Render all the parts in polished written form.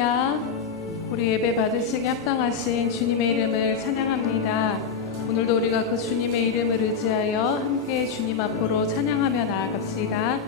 할렐루야. 우리 예배 받으시기 합당하신 주님의 이름을 찬양합니다. 오늘도 우리가 그 주님의 이름을 의지하여 함께 주님 앞으로 찬양하며 나아갑시다.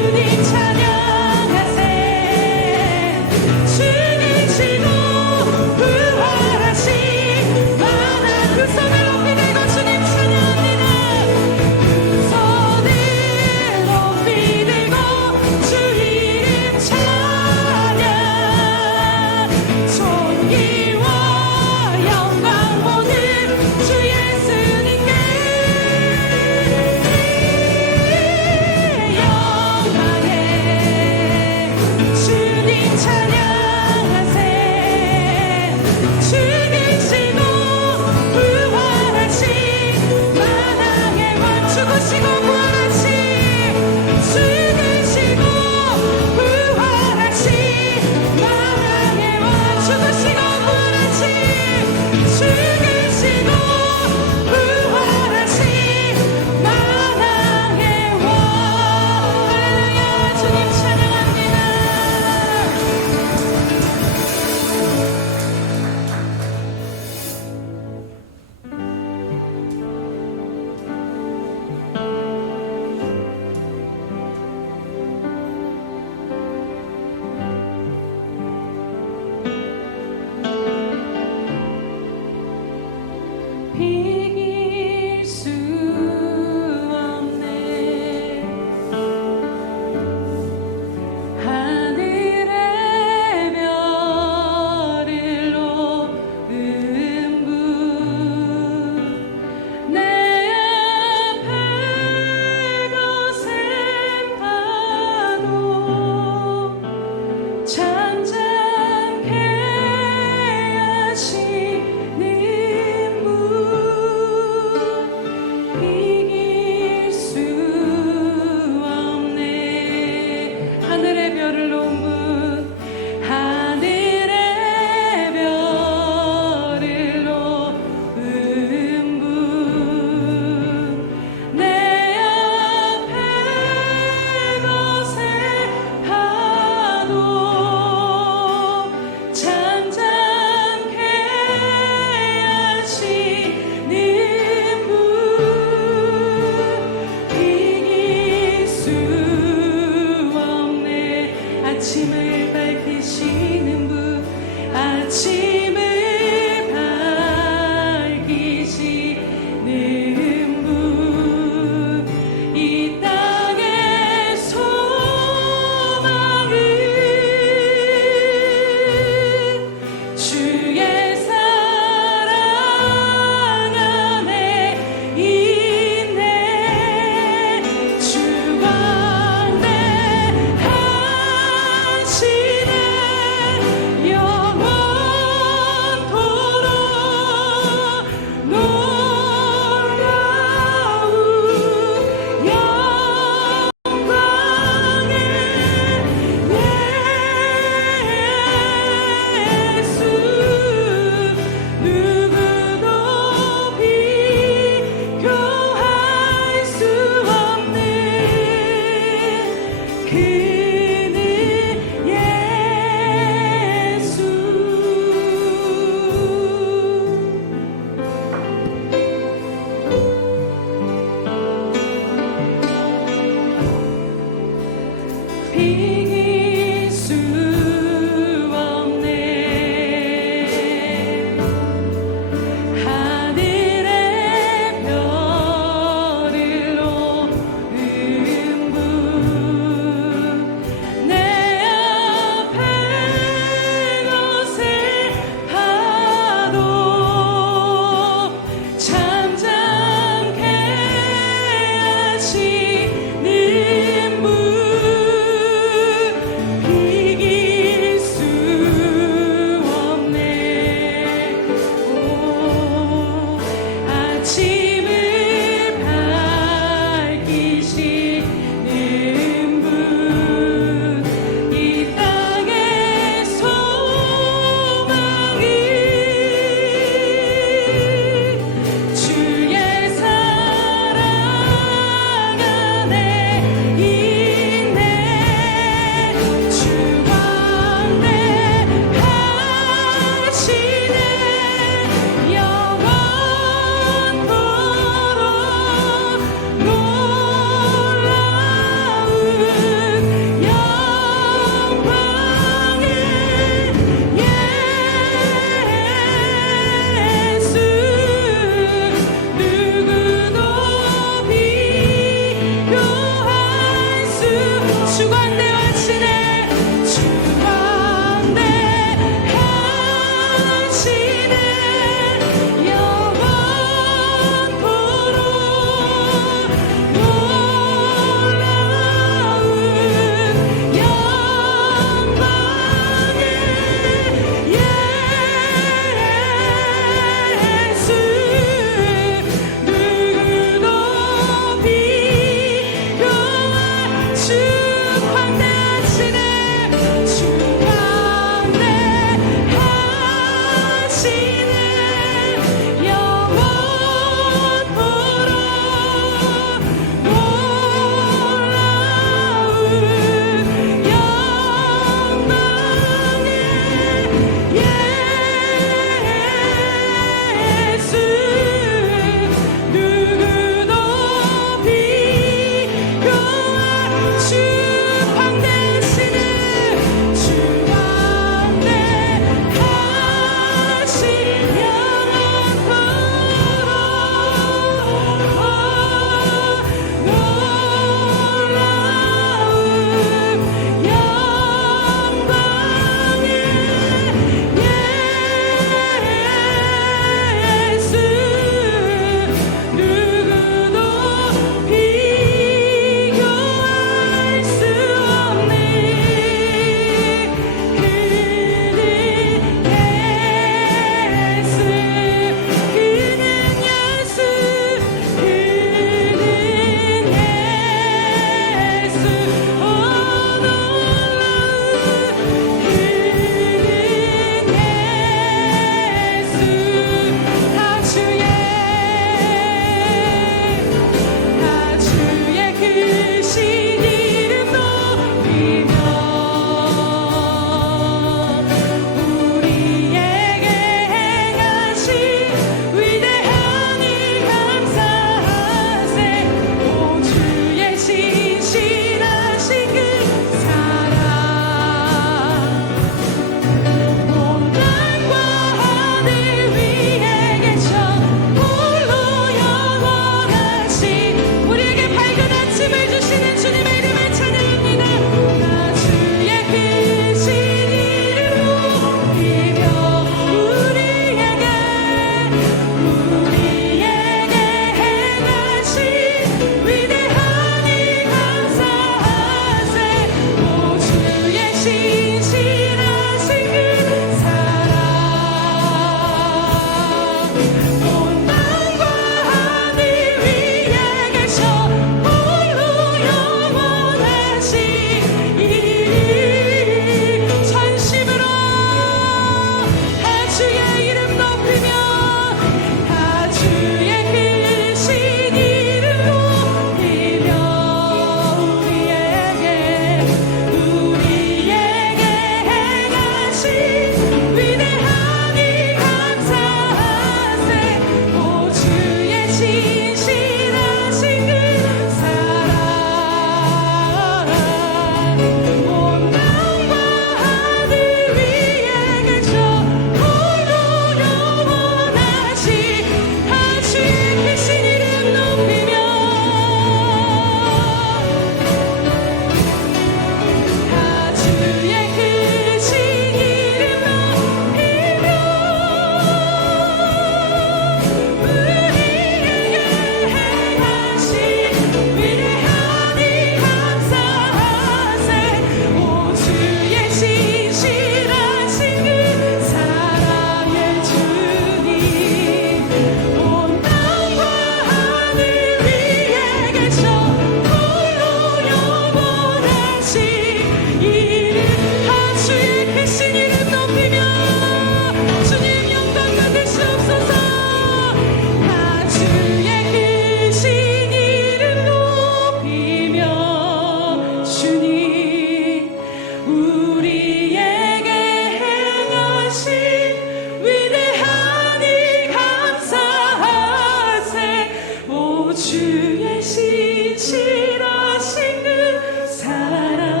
주의 신실하신 그 사랑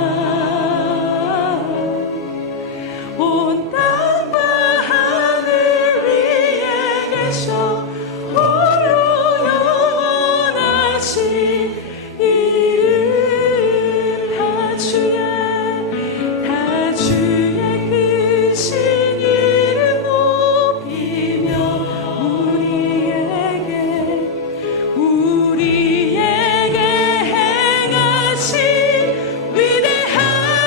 온 땅과 하늘 위에 계셔 홀로 영원하신 이름 다 주의 크신 이름 높이며 우리에게 행하신 위대한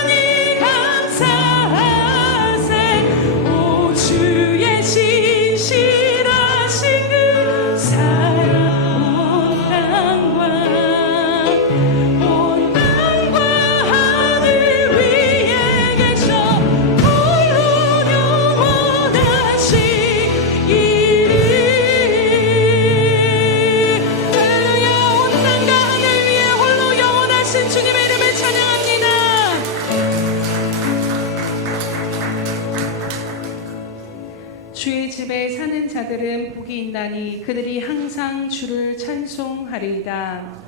일 감사하세. 오 주의 신실하신 그 사랑 온 땅과 하늘 위에 계셔 홀로 영원하신 이름. 할렐루야. 온 땅과 하늘 위에 홀로 영원하신 주님의 이름을 찬양합니다. 주의 집에 사는 자들은 복이 있나니 그들이 항상 주를 찬송하리이다.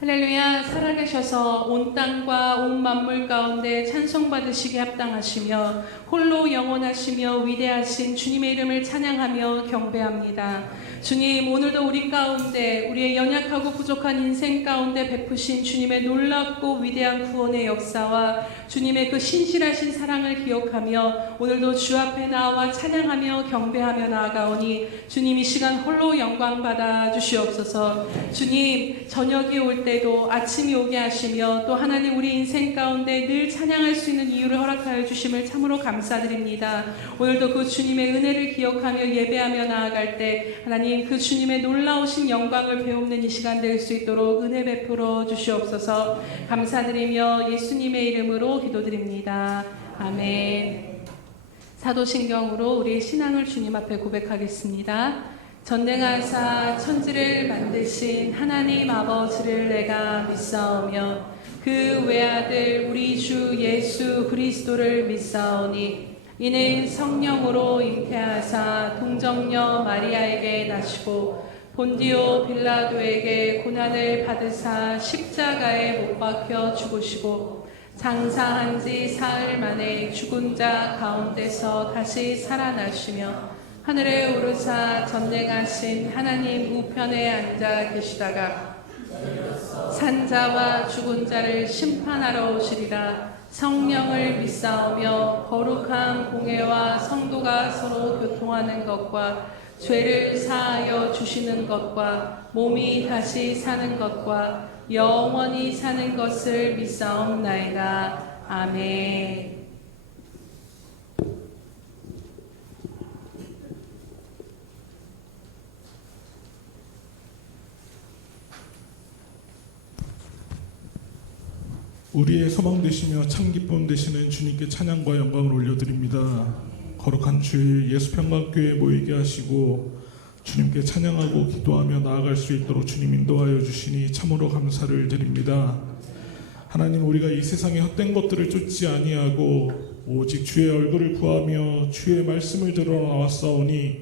할렐루야. 살아계셔서 온 땅과 온 만물 가운데 찬송받으시기 합당하시며 홀로 영원하시며 위대하신 주님의 이름을 찬양하며 경배합니다. 주님, 오늘도 우리 가운데 우리의 연약하고 부족한 인생 가운데 베푸신 주님의 놀랍고 위대한 구원의 역사와 주님의 그 신실하신 사랑을 기억하며 오늘도 주 앞에 나와 찬양하며 경배하며 나아가오니 주님 이 시간 홀로 영광 받아 주시옵소서. 주님, 저녁이 올 때도 아침이 오게 하시며 또 하나님 우리 인생 가운데 늘 찬양할 수 있는 이유를 허락하여 주심을 참으로 감사드립니다. 오늘도 그 주님의 은혜를 기억하며 예배하며 나아갈 때 하나님 그 주님의 놀라우신 영광을 배우는 이 시간 될 수 있도록 은혜 베풀어 주시옵소서. 감사드리며 예수님의 이름으로 기도드립니다. 아멘. 사도신경으로 우리의 신앙을 주님 앞에 고백하겠습니다. 전능하사 천지를 만드신 하나님 아버지를 내가 믿사오며 그 외아들 우리 주 예수 그리스도를 믿사오니 이는 성령으로 잉태하사 동정녀 마리아에게 나시고 본디오 빌라도에게 고난을 받으사 십자가에 못 박혀 죽으시고 장사한 지 사흘 만에 죽은 자 가운데서 다시 살아나시며 하늘에 오르사 전능하신 하나님 우편에 앉아 계시다가 산자와 죽은 자를 심판하러 오시리라. 성령을 믿사오며 거룩한 공회와 성도가 서로 교통하는 것과 죄를 사하여 주시는 것과 몸이 다시 사는 것과 영원히 사는 것을 믿사옵나이다. 아멘. 우리의 소망 되시며 참 기쁨 되시는 주님께 찬양과 영광을 올려드립니다. 거룩한 주일 예수평강교회에 모이게 하시고 주님께 찬양하고 기도하며 나아갈 수 있도록 주님 인도하여 주시니 참으로 감사를 드립니다. 하나님, 우리가 이 세상의 헛된 것들을 쫓지 아니하고 오직 주의 얼굴을 구하며 주의 말씀을 들어 나왔사오니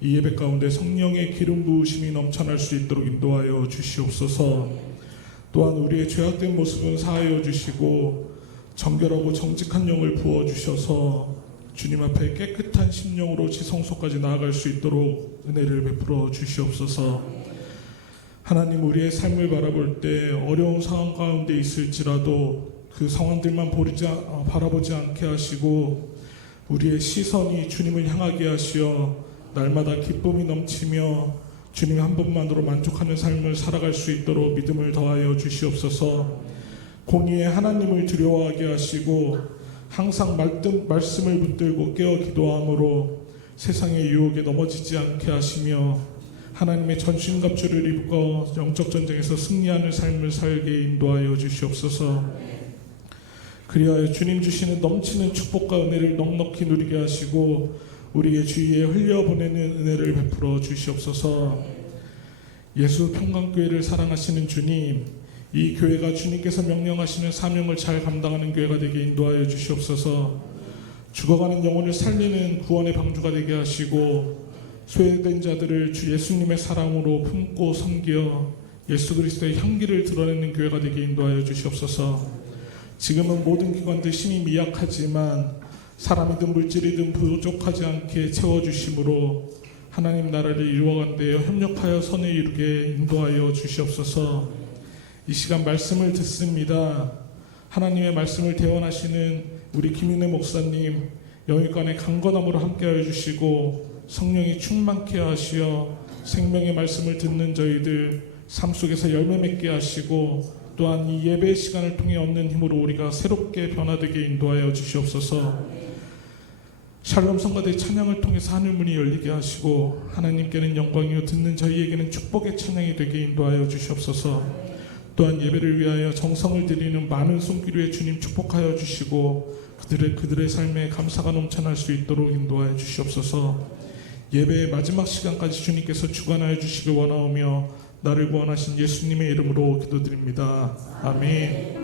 이 예배 가운데 성령의 기름 부으심이 넘쳐날 수 있도록 인도하여 주시옵소서. 또한 우리의 죄악된 모습은 사하여 주시고 정결하고 정직한 영을 부어주셔서 주님 앞에 깨끗한 심령으로 지성소까지 나아갈 수 있도록 은혜를 베풀어 주시옵소서. 하나님, 우리의 삶을 바라볼 때 어려운 상황 가운데 있을지라도 그 상황들만 바라보지 않게 하시고 우리의 시선이 주님을 향하게 하시어 날마다 기쁨이 넘치며 주님 한 분만으로 만족하는 삶을 살아갈 수 있도록 믿음을 더하여 주시옵소서. 공의의 하나님을 두려워하게 하시고 항상 말씀을 붙들고 깨어 기도함으로 세상의 유혹에 넘어지지 않게 하시며 하나님의 전신갑주를 입고 영적 전쟁에서 승리하는 삶을 살게 인도하여 주시옵소서. 그리하여 주님 주시는 넘치는 축복과 은혜를 넉넉히 누리게 하시고 우리의 주위에 흘려보내는 은혜를 베풀어 주시옵소서. 예수 평강교회를 사랑하시는 주님, 이 교회가 주님께서 명령하시는 사명을 잘 감당하는 교회가 되게 인도하여 주시옵소서. 죽어가는 영혼을 살리는 구원의 방주가 되게 하시고 소외된 자들을 주 예수님의 사랑으로 품고 섬겨 예수 그리스도의 향기를 드러내는 교회가 되게 인도하여 주시옵소서. 지금은 모든 기관들 힘이 미약하지만 사람이든 물질이든 부족하지 않게 채워주심으로 하나님 나라를 이루어가는 데 협력하여 선을 이루게 인도하여 주시옵소서. 이 시간 말씀을 듣습니다. 하나님의 말씀을 대원하시는 우리 김윤혜 목사님 영육간의 강건함으로 함께하여 주시고 성령이 충만케 하시어 생명의 말씀을 듣는 저희들 삶 속에서 열매 맺게 하시고 또한 이 예배 시간을 통해 얻는 힘으로 우리가 새롭게 변화되게 인도하여 주시옵소서. 샬롬 성가대 찬양을 통해서 하늘문이 열리게 하시고 하나님께는 영광이요 듣는 저희에게는 축복의 찬양이 되게 인도하여 주시옵소서. 또한 예배를 위하여 정성을 들이는 많은 손길에 주님 축복하여 주시고 그들의 삶에 감사가 넘쳐날 수 있도록 인도하여 주시옵소서. 예배의 마지막 시간까지 주님께서 주관하여 주시길 원하오며 나를 구원하신 예수님의 이름으로 기도드립니다. 아멘.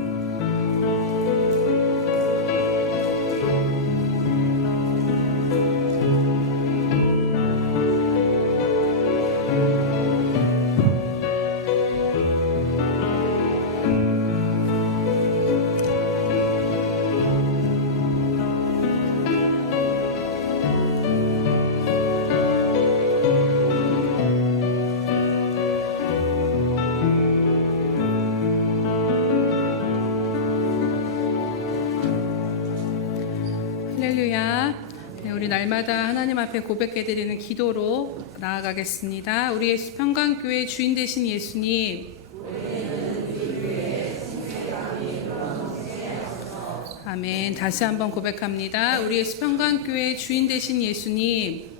할렐루야. 네, 우리 날마다 하나님 앞에 고백해드리는 기도로 나아가겠습니다. 우리 예수 평강교회 주인 되신 예수님, 아멘. 다시 한번 고백합니다. 우리 예수 평강교회 주인 되신 예수님,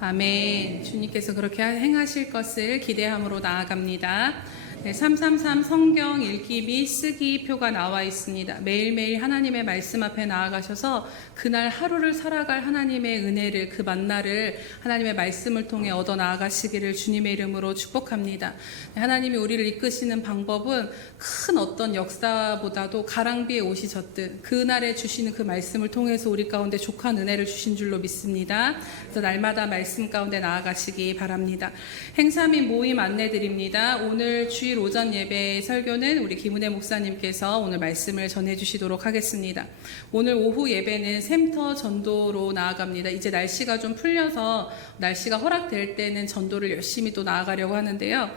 아멘. 주님께서 그렇게 행하실 것을 기대함으로 나아갑니다. 네, 333 성경 읽기 및 쓰기 표가 나와 있습니다. 매일매일 하나님의 말씀 앞에 나아가셔서 그날 하루를 살아갈 하나님의 은혜를, 그 만나를 하나님의 말씀을 통해 얻어 나아가시기를 주님의 이름으로 축복합니다. 네, 하나님이 우리를 이끄시는 방법은 큰 어떤 역사보다도 가랑비에 옷이 젖듯 그날에 주시는 그 말씀을 통해서 우리 가운데 족한 은혜를 주신 줄로 믿습니다. 그래서 날마다 말씀 가운데 나아가시기 바랍니다. 행사 및 모임 안내드립니다. 오늘 주일 오전 예배 설교는 우리 김은혜 목사님께서 오늘 말씀을 전해주시도록 하겠습니다. 오늘 오후 예배는 샘터 전도로 나아갑니다. 이제 날씨가 좀 풀려서 날씨가 허락될 때는 전도를 열심히 또 나아가려고 하는데요.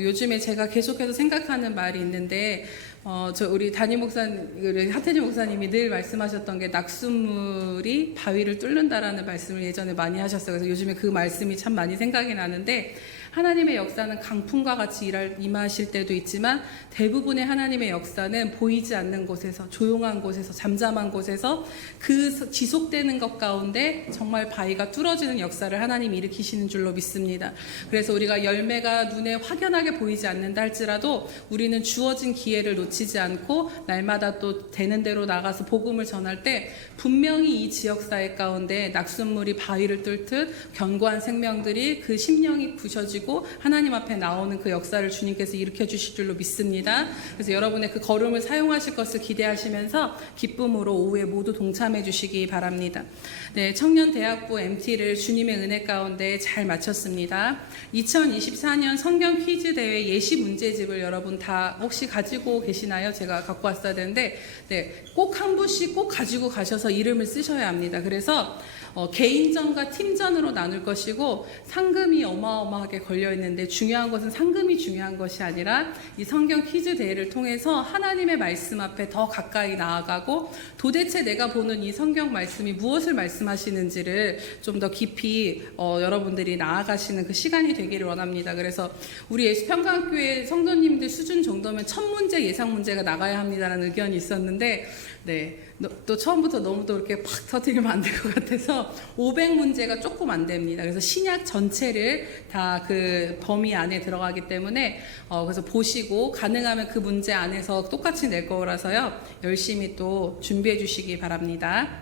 요즘에 제가 계속해서 생각하는 말이 있는데 우리 담임 목사님, 하태진 목사님이 늘 말씀하셨던 게 낙숫물이 바위를 뚫는다라는 말씀을 예전에 많이 하셨어요. 그래서 요즘에 그 말씀이 참 많이 생각이 나는데 하나님의 역사는 강풍과 같이 임하실 때도 있지만 대부분의 하나님의 역사는 보이지 않는 곳에서, 조용한 곳에서, 잠잠한 곳에서 그 지속되는 것 가운데 정말 바위가 뚫어지는 역사를 하나님이 일으키시는 줄로 믿습니다. 그래서 우리가 열매가 눈에 확연하게 보이지 않는다 할지라도 우리는 주어진 기회를 놓치지 않고 날마다 또 되는 대로 나가서 복음을 전할 때 분명히 이 지역사회 가운데 낙숫물이 바위를 뚫듯 견고한 생명들이 그 심령이 부셔지고 하나님 앞에 나오는 그 역사를 주님께서 일으켜 주실 줄로 믿습니다. 그래서 여러분의 그 걸음을 사용하실 것을 기대하시면서 기쁨으로 오후에 모두 동참해 주시기 바랍니다. 네, 청년대학부 MT를 주님의 은혜 가운데 잘 마쳤습니다. 2024년 성경 퀴즈 대회 예시 문제집을 여러분 다 혹시 가지고 계시나요? 제가 갖고 왔어야 되는데 네, 꼭 한 분씩 꼭 가지고 가셔서 이름을 쓰셔야 합니다. 그래서 개인전과 팀전으로 나눌 것이고 상금이 어마어마하게 걸려 있는데 중요한 것은 상금이 중요한 것이 아니라 이 성경 퀴즈 대회를 통해서 하나님의 말씀 앞에 더 가까이 나아가고 도대체 내가 보는 이 성경 말씀이 무엇을 말씀하시는지를 좀 더 깊이 여러분들이 나아가시는 그 시간이 되기를 원합니다. 그래서 우리 예수 평강교회 성도님들 수준 정도면 첫 문제 예상 문제가 나가야 합니다라는 의견이 있었는데 네, 또 처음부터 너무 또 이렇게 팍 터뜨리면 안 될 것 같아서 500문제가 조금 안 됩니다. 그래서 신약 전체를 다 그 범위 안에 들어가기 때문에 그래서 보시고 가능하면 그 문제 안에서 똑같이 낼 거라서요. 열심히 또 준비해 주시기 바랍니다.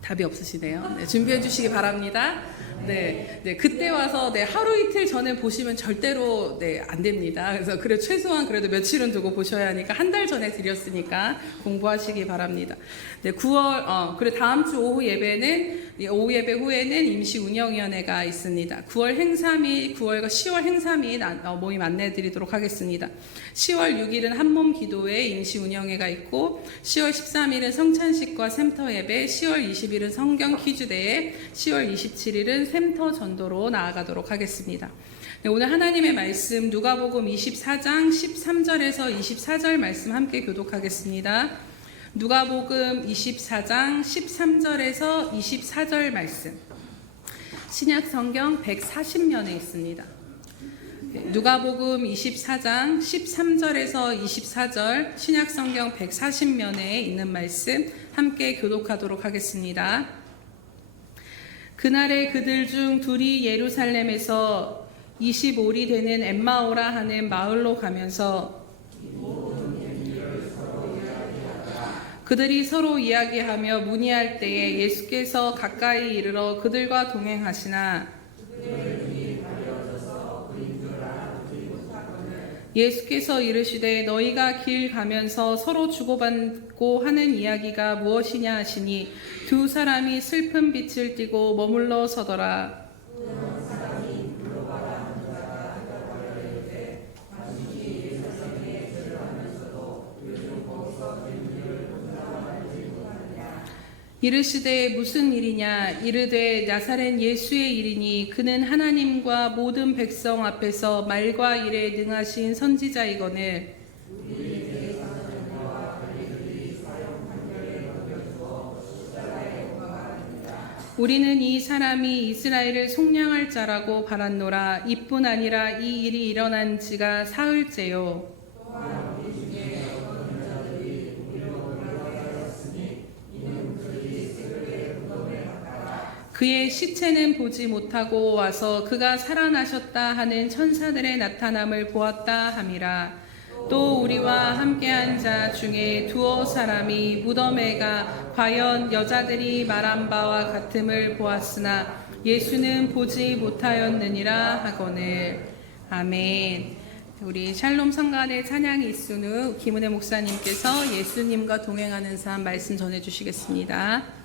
답이 없으시네요. 네, 준비해 주시기 바랍니다. 네, 그때 와서 하루 이틀 전에 보시면 절대로 안 됩니다. 그래서 최소한 그래도 며칠은 두고 보셔야 하니까 한 달 전에 드렸으니까 공부하시기 바랍니다. 9월 그리고 다음 주 오후 예배 후에는 임시 운영위원회가 있습니다. 9월 행사 및 9월과 10월 행사 및 모임 안내드리도록 하겠습니다. 10월 6일은 한몸 기도회 임시 운영회가 있고 10월 13일은 성찬식과 샘터 예배, 10월 20일은 성경 퀴즈 대회, 10월 27일은 샘터 전도로 나아가도록 하겠습니다. 오늘 하나님의 말씀 누가복음 24장 13절에서 24절 말씀 함께 교독하겠습니다. 누가복음 24장 13절에서 24절 말씀, 신약 성경 140면에 있습니다. 누가복음 24장 13절에서 24절 신약 성경 140면에 있는 말씀 함께 교독하도록 하겠습니다. 그날에 그들 중 둘이 예루살렘에서 25리 되는 엠마오라 하는 마을로 가면서 그들이 서로 이야기하며 문의할 때에 예수께서 가까이 이르러 그들과 동행하시나 예수께서 이르시되 너희가 길 가면서 서로 주고받고 하는 이야기가 무엇이냐 하시니 두 사람이 슬픈 빛을 띠고 머물러 서더라. 이르시되 무슨 일이냐 이르되 나사렛 예수의 일이니 그는 하나님과 모든 백성 앞에서 말과 일에 능하신 선지자이거늘 우리는 이 사람이 이스라엘을 속량할 자라고 바랐노라. 이뿐 아니라 이 일이 일어난 지가 사흘째요. 그의 시체는 보지 못하고 와서 그가 살아나셨다 하는 천사들의 나타남을 보았다 함이라. 또 우리와 함께한 자 중에 두어 사람이 무덤에 가 과연 여자들이 말한 바와 같음을 보았으나 예수는 보지 못하였느니라 하거늘. 아멘. 우리 샬롬 성간의 찬양이 있은 후 김은혜 목사님께서 예수님과 동행하는 삶 말씀 전해주시겠습니다.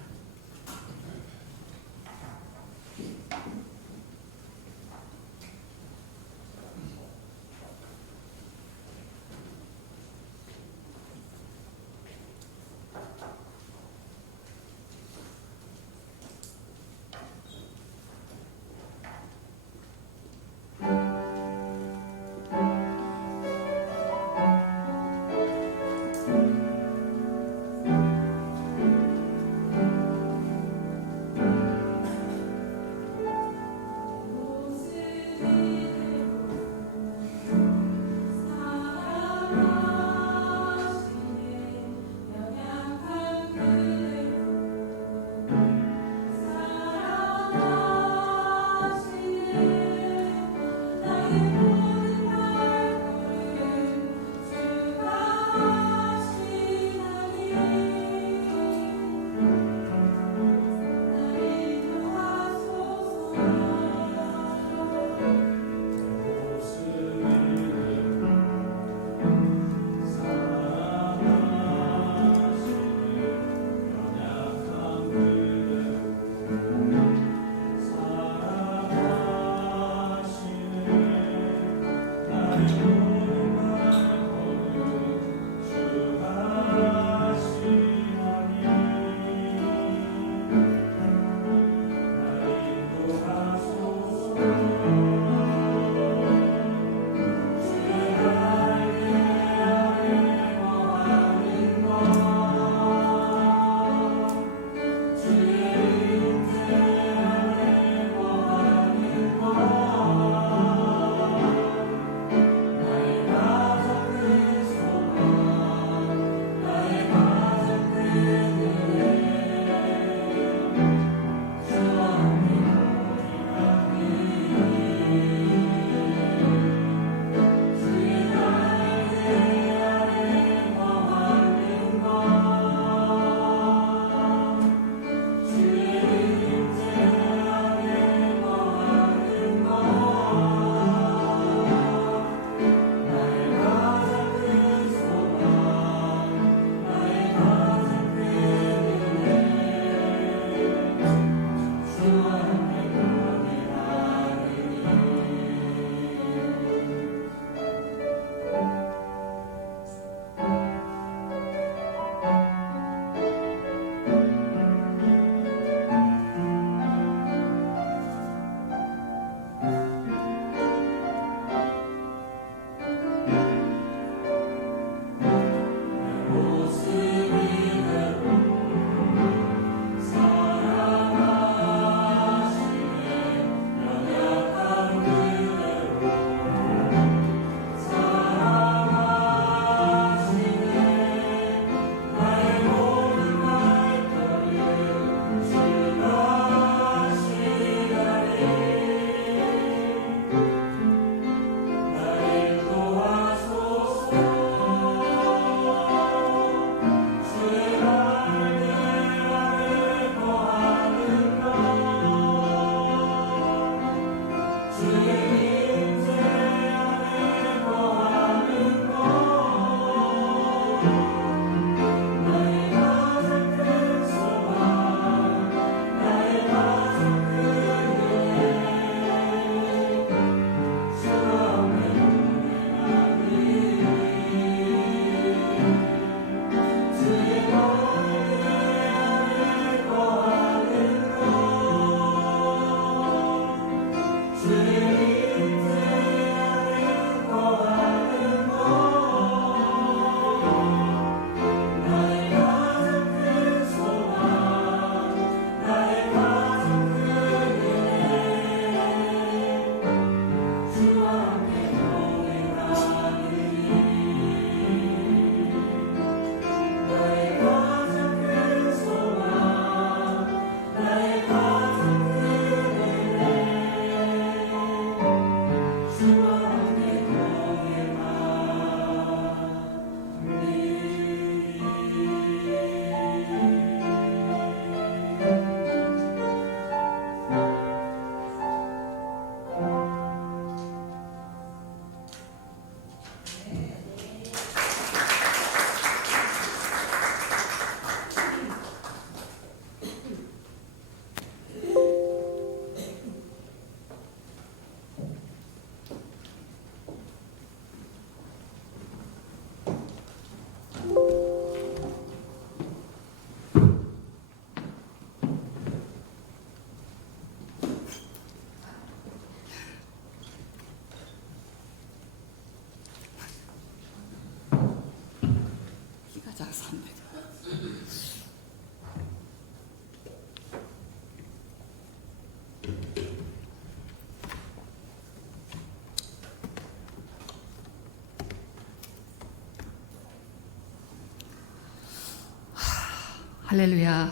할렐루야.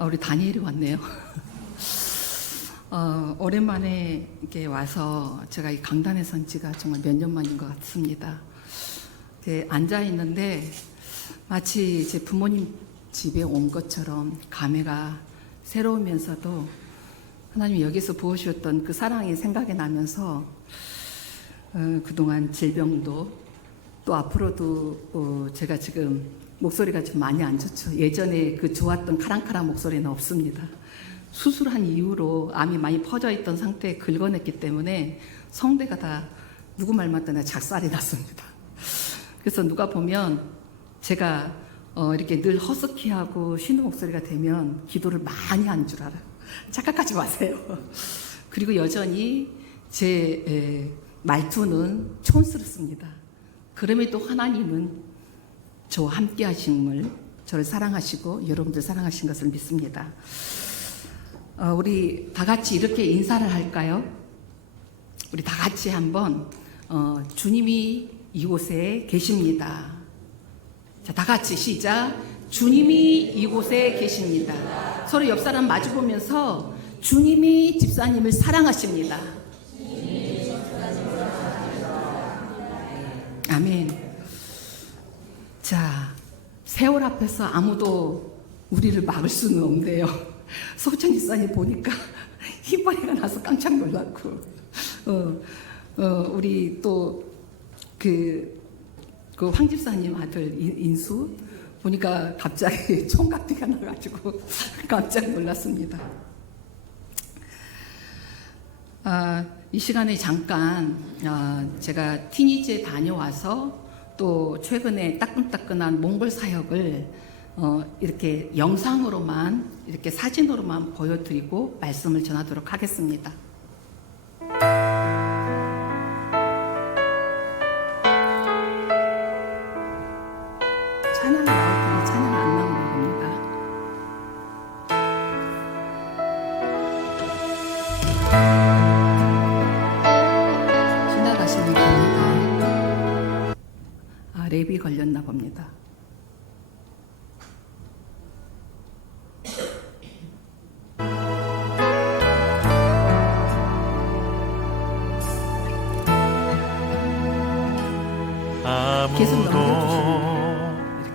우리 다니엘이 왔네요. 오랜만에 이렇게 와서 제가 이 강단에 선 지가 정말 몇 년 만인 것 같습니다. 앉아 있는데 마치 제 부모님 집에 온 것처럼 감회가 새로우면서도 하나님이 여기서 부어주셨던 그 사랑이 생각이 나면서 그동안 질병도 또 앞으로도 제가 지금 목소리가 좀 많이 안 좋죠. 예전에 그 좋았던 카랑카랑 목소리는 없습니다. 수술한 이후로 암이 많이 퍼져 있던 상태에 긁어냈기 때문에 성대가 다 누구 말 맞다나 작살이 났습니다. 그래서 누가 보면 제가 이렇게 늘 허스키하고 쉬는 목소리가 되면 기도를 많이 한 줄 알아요. 착각하지 마세요. 그리고 여전히 제 말투는 촌스럽습니다. 그럼에도 하나님은 저와 함께 하심을, 저를 사랑하시고 여러분들 사랑하신 것을 믿습니다. 우리 다 같이 이렇게 인사를 할까요? 우리 다 같이 한번 주님이 이곳에 계십니다. 자, 다 같이 시작. 주님이 이곳에 계십니다. 서로 옆 사람 마주 보면서 주님이 집사님을 사랑하십니다. 아멘. 자, 세월 앞에서 아무도 우리를 막을 수는 없네요. 소찬 집사님 보니까 흰머리가 나서 깜짝 놀랐고, 우리 또 그 황 집사님 아들 인수 보니까 갑자기 총각띠가 나가지고 깜짝 놀랐습니다. 이 시간에 잠깐 제가 티니지에 다녀와서 또 최근에 따끈따끈한 몽골 사역을 이렇게 영상으로만, 이렇게 사진으로만 보여드리고 말씀을 전하도록 하겠습니다. 찬양이 나올 때는 찬양 안 나오나 봅니다. 지나가시면 됩니다. 랩이 걸렸나 봅니다. 아무도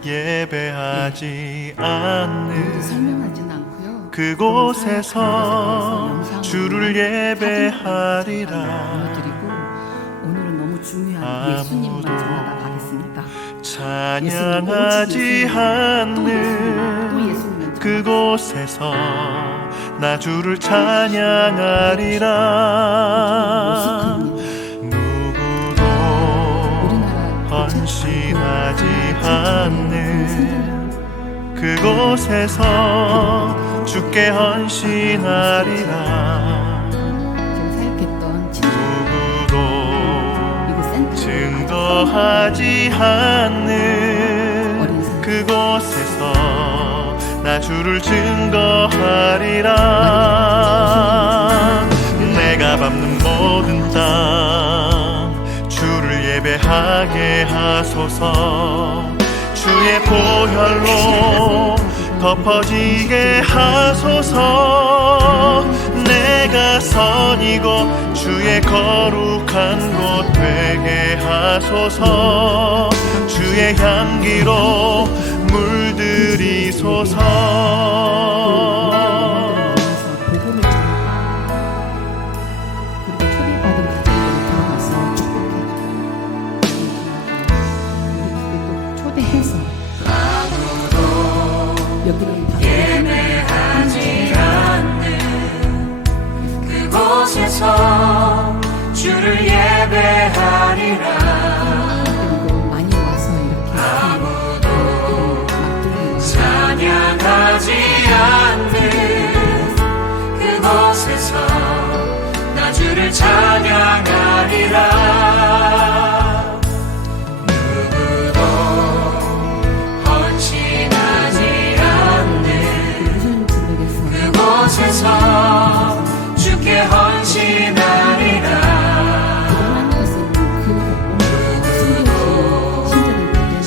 예배하지 않는 설명하지는 않고요. 그곳에서 주를 예배하리라. 보여드리고 오늘은 너무 중요한 예수님만 전하다 가겠습니다. 찬양하지 않는 그곳에서 나 주를 찬양하리라. 누구도 헌신하지 않는 그곳에서 주께 헌신하리라. 누구도 증거하지 않는 그곳에서 나 주를 증거하리라. 내가 밟는 모든 땅 주를 예배하게 하소서. 주의 보혈로 덮어지게 하소서. 내가 선이고 주의 거룩한 곳 되게 하소서. 주의 향기로 물들이소서. 복음을 그리고 초대받은 가정들을 들어가서 축복해 우리 집에 또 초대해서 여기는 예배하지 않는 그곳에서 주를 예배하리라. 그리고 많이 와서 이렇게 아무도 찬양하지 않는 그곳에서 나 주를 찬양하리라. 누구도 헌신하지 않는 그곳에서 주께 헌신하리라.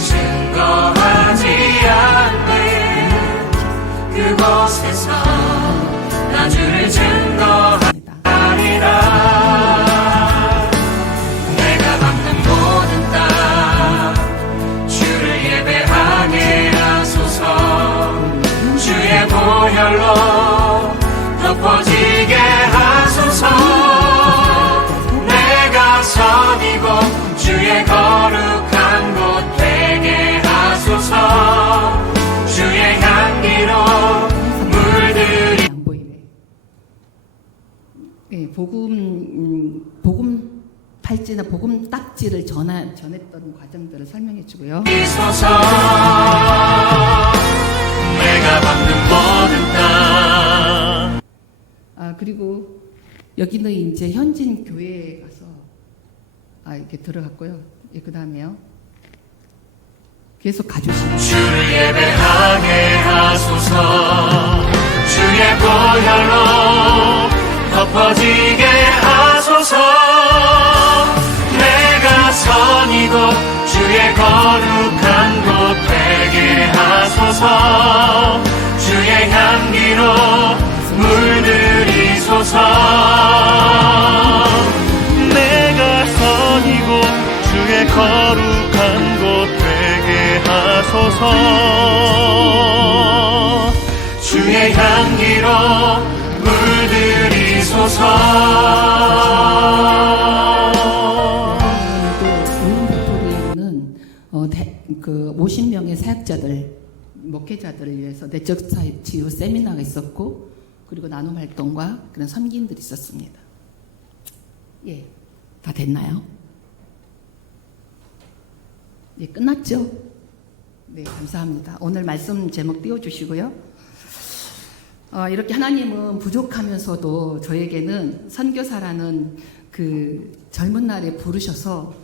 증거하지 않는 그곳에서 나 주를 증거하리라. 내가 밟는 모든 땅 주를 예배하게 하소서. 주의 보혈로 덮어지게 하소서. 내가 선이고 주의 거룩한 곳 되게 하소서. 주의 향기로 물들이. 안 보이네. 네, 복음 팔찌나 복음 딱지를 전했던 과정들을 설명해 주고요. 있소서. 내가 밟는 모든 땅. 그리고 여기는 이제 현진 교회에 가서 이렇게 들어갔고요. 그 다음에요. 계속 가주시면 주를 예배하게 하소서. 주의 보혈로 덮어지게 하소서. 내가 선이고 주의 거룩한 곳 되게 하소서. 주의 향기로 물들이소서. 내가 선이고 주의 거룩한 곳 되게 하소서. 주의 향기로 물들이소서. 울릉도토리는 그 50명의 사역자들, 목회자들을 위해서 내적 치유 세미나가 있었고, 그리고 나눔 활동과 그런 섬기인들이 있었습니다. 예, 다 됐나요? 예, 끝났죠? 네, 감사합니다. 오늘 말씀 제목 띄워주시고요. 이렇게 하나님은 부족하면서도 저에게는 선교사라는 그 젊은 날에 부르셔서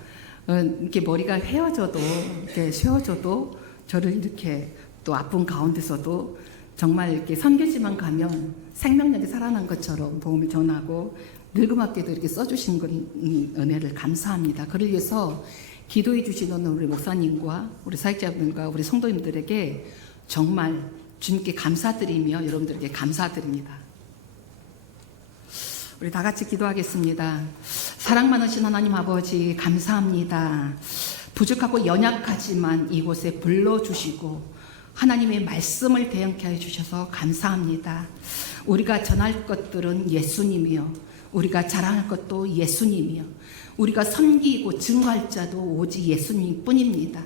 이렇게 머리가 헤어져도 이렇게 쉬어져도 저를 이렇게 또 아픈 가운데서도 정말 이렇게 선교지만 가면 생명력이 살아난 것처럼 복음을 전하고 늙음학교도 이렇게 써주신 은혜를 감사합니다. 그를 위해서 기도해 주시는 우리 목사님과 우리 사역자분들과 우리 성도님들에게 정말 주님께 감사드리며 여러분들에게 감사드립니다. 우리 다 같이 기도하겠습니다. 사랑 많으신 하나님 아버지 감사합니다. 부족하고 연약하지만 이곳에 불러주시고 하나님의 말씀을 대응케 해주셔서 감사합니다. 우리가 전할 것들은 예수님이요, 우리가 자랑할 것도 예수님이요, 우리가 섬기고 증거할 자도 오직 예수님 뿐입니다.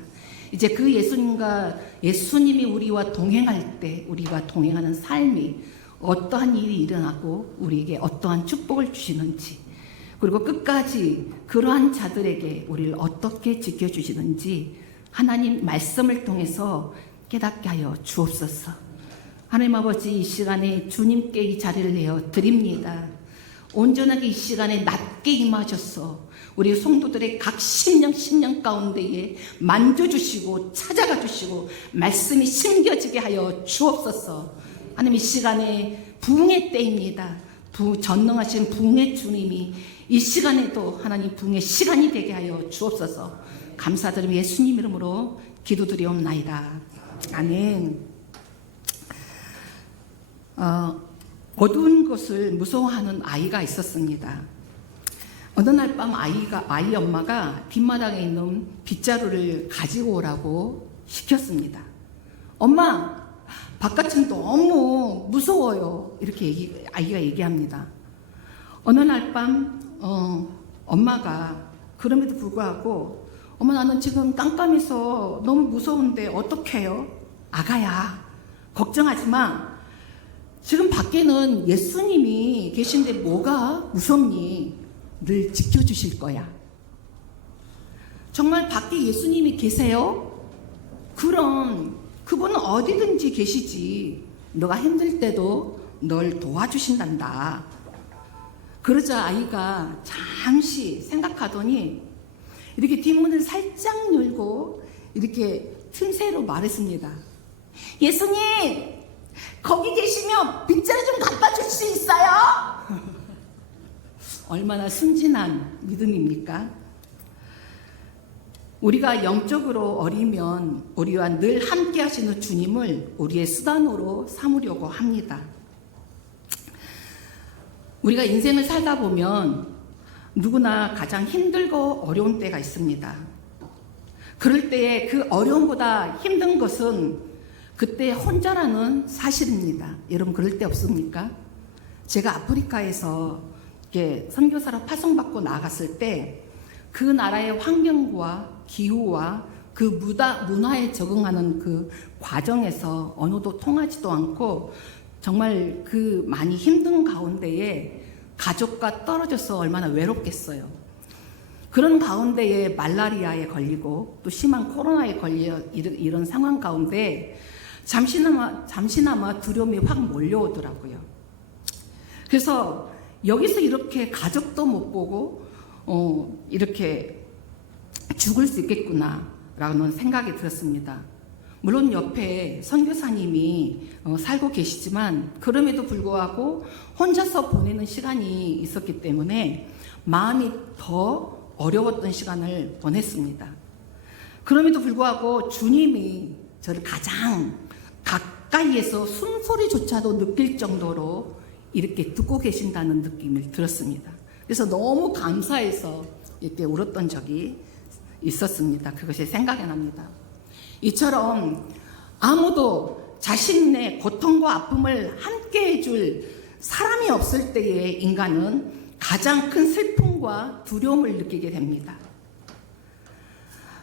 이제 그 예수님이 우리와 동행할 때 우리가 동행하는 삶이 어떠한 일이 일어나고 우리에게 어떠한 축복을 주시는지, 그리고 끝까지 그러한 자들에게 우리를 어떻게 지켜주시는지 하나님 말씀을 통해서 깨닫게 하여 주옵소서. 하나님 아버지, 이 시간에 주님께 이 자리를 내어 드립니다. 온전하게 이 시간에 낮게 임하셔서 우리 성도들의 각 심령 가운데에 만져주시고 찾아가 주시고 말씀이 심겨지게 하여 주옵소서. 하나님, 이 시간에 부흥의 때입니다. 전능하신 부흥의 주님이 이 시간에도 하나님 부흥의 시간이 되게 하여 주옵소서. 감사드리며 예수님 이름으로 기도드리옵나이다. 아멘. 어두운 것을 무서워하는 아이가 있었습니다. 어느 날 밤 아이 엄마가 뒷마당에 있는 빗자루를 가지고 오라고 시켰습니다. 엄마, 바깥은 너무 무서워요. 이렇게 아이가 얘기합니다. 어느 날 밤 엄마가 그럼에도 불구하고, 어머, 나는 지금 깜깜해서 너무 무서운데 어떡해요? 아가야, 걱정하지 마. 지금 밖에는 예수님이 계신데 뭐가 무섭니? 늘 지켜주실 거야. 정말 밖에 예수님이 계세요? 그럼 그분은 어디든지 계시지. 너가 힘들 때도 널 도와주신단다. 그러자 아이가 잠시 생각하더니 이렇게 뒷문을 살짝 열고 이렇게 틈새로 말했습니다. 예수님, 거기 계시면 빗자루 좀 갖다 줄 수 있어요? 얼마나 순진한 믿음입니까? 우리가 영적으로 어리면 우리와 늘 함께 하시는 주님을 우리의 수단으로 삼으려고 합니다. 우리가 인생을 살다 보면 누구나 가장 힘들고 어려운 때가 있습니다. 그럴 때에 그 어려움보다 힘든 것은 그때 혼자라는 사실입니다. 여러분, 그럴 때 없습니까? 제가 아프리카에서 이렇게 선교사로 파송받고 나갔을 때 그 나라의 환경과 기후와 그 문화에 적응하는 그 과정에서 언어도 통하지도 않고 정말 그 많이 힘든 가운데에 가족과 떨어져서 얼마나 외롭겠어요. 그런 가운데에 말라리아에 걸리고 또 심한 코로나에 걸려 이런 상황 가운데 잠시나마 두려움이 확 몰려오더라고요. 그래서 여기서 이렇게 가족도 못 보고 이렇게 죽을 수 있겠구나라는 생각이 들었습니다. 물론 옆에 선교사님이 살고 계시지만 그럼에도 불구하고 혼자서 보내는 시간이 있었기 때문에 마음이 더 어려웠던 시간을 보냈습니다. 그럼에도 불구하고 주님이 저를 가장 가까이에서 숨소리조차도 느낄 정도로 이렇게 듣고 계신다는 느낌을 들었습니다. 그래서 너무 감사해서 이렇게 울었던 적이 있었습니다. 그것이 생각이 납니다. 이처럼 아무도 자신의 고통과 아픔을 함께 해줄 사람이 없을 때에 인간은 가장 큰 슬픔과 두려움을 느끼게 됩니다.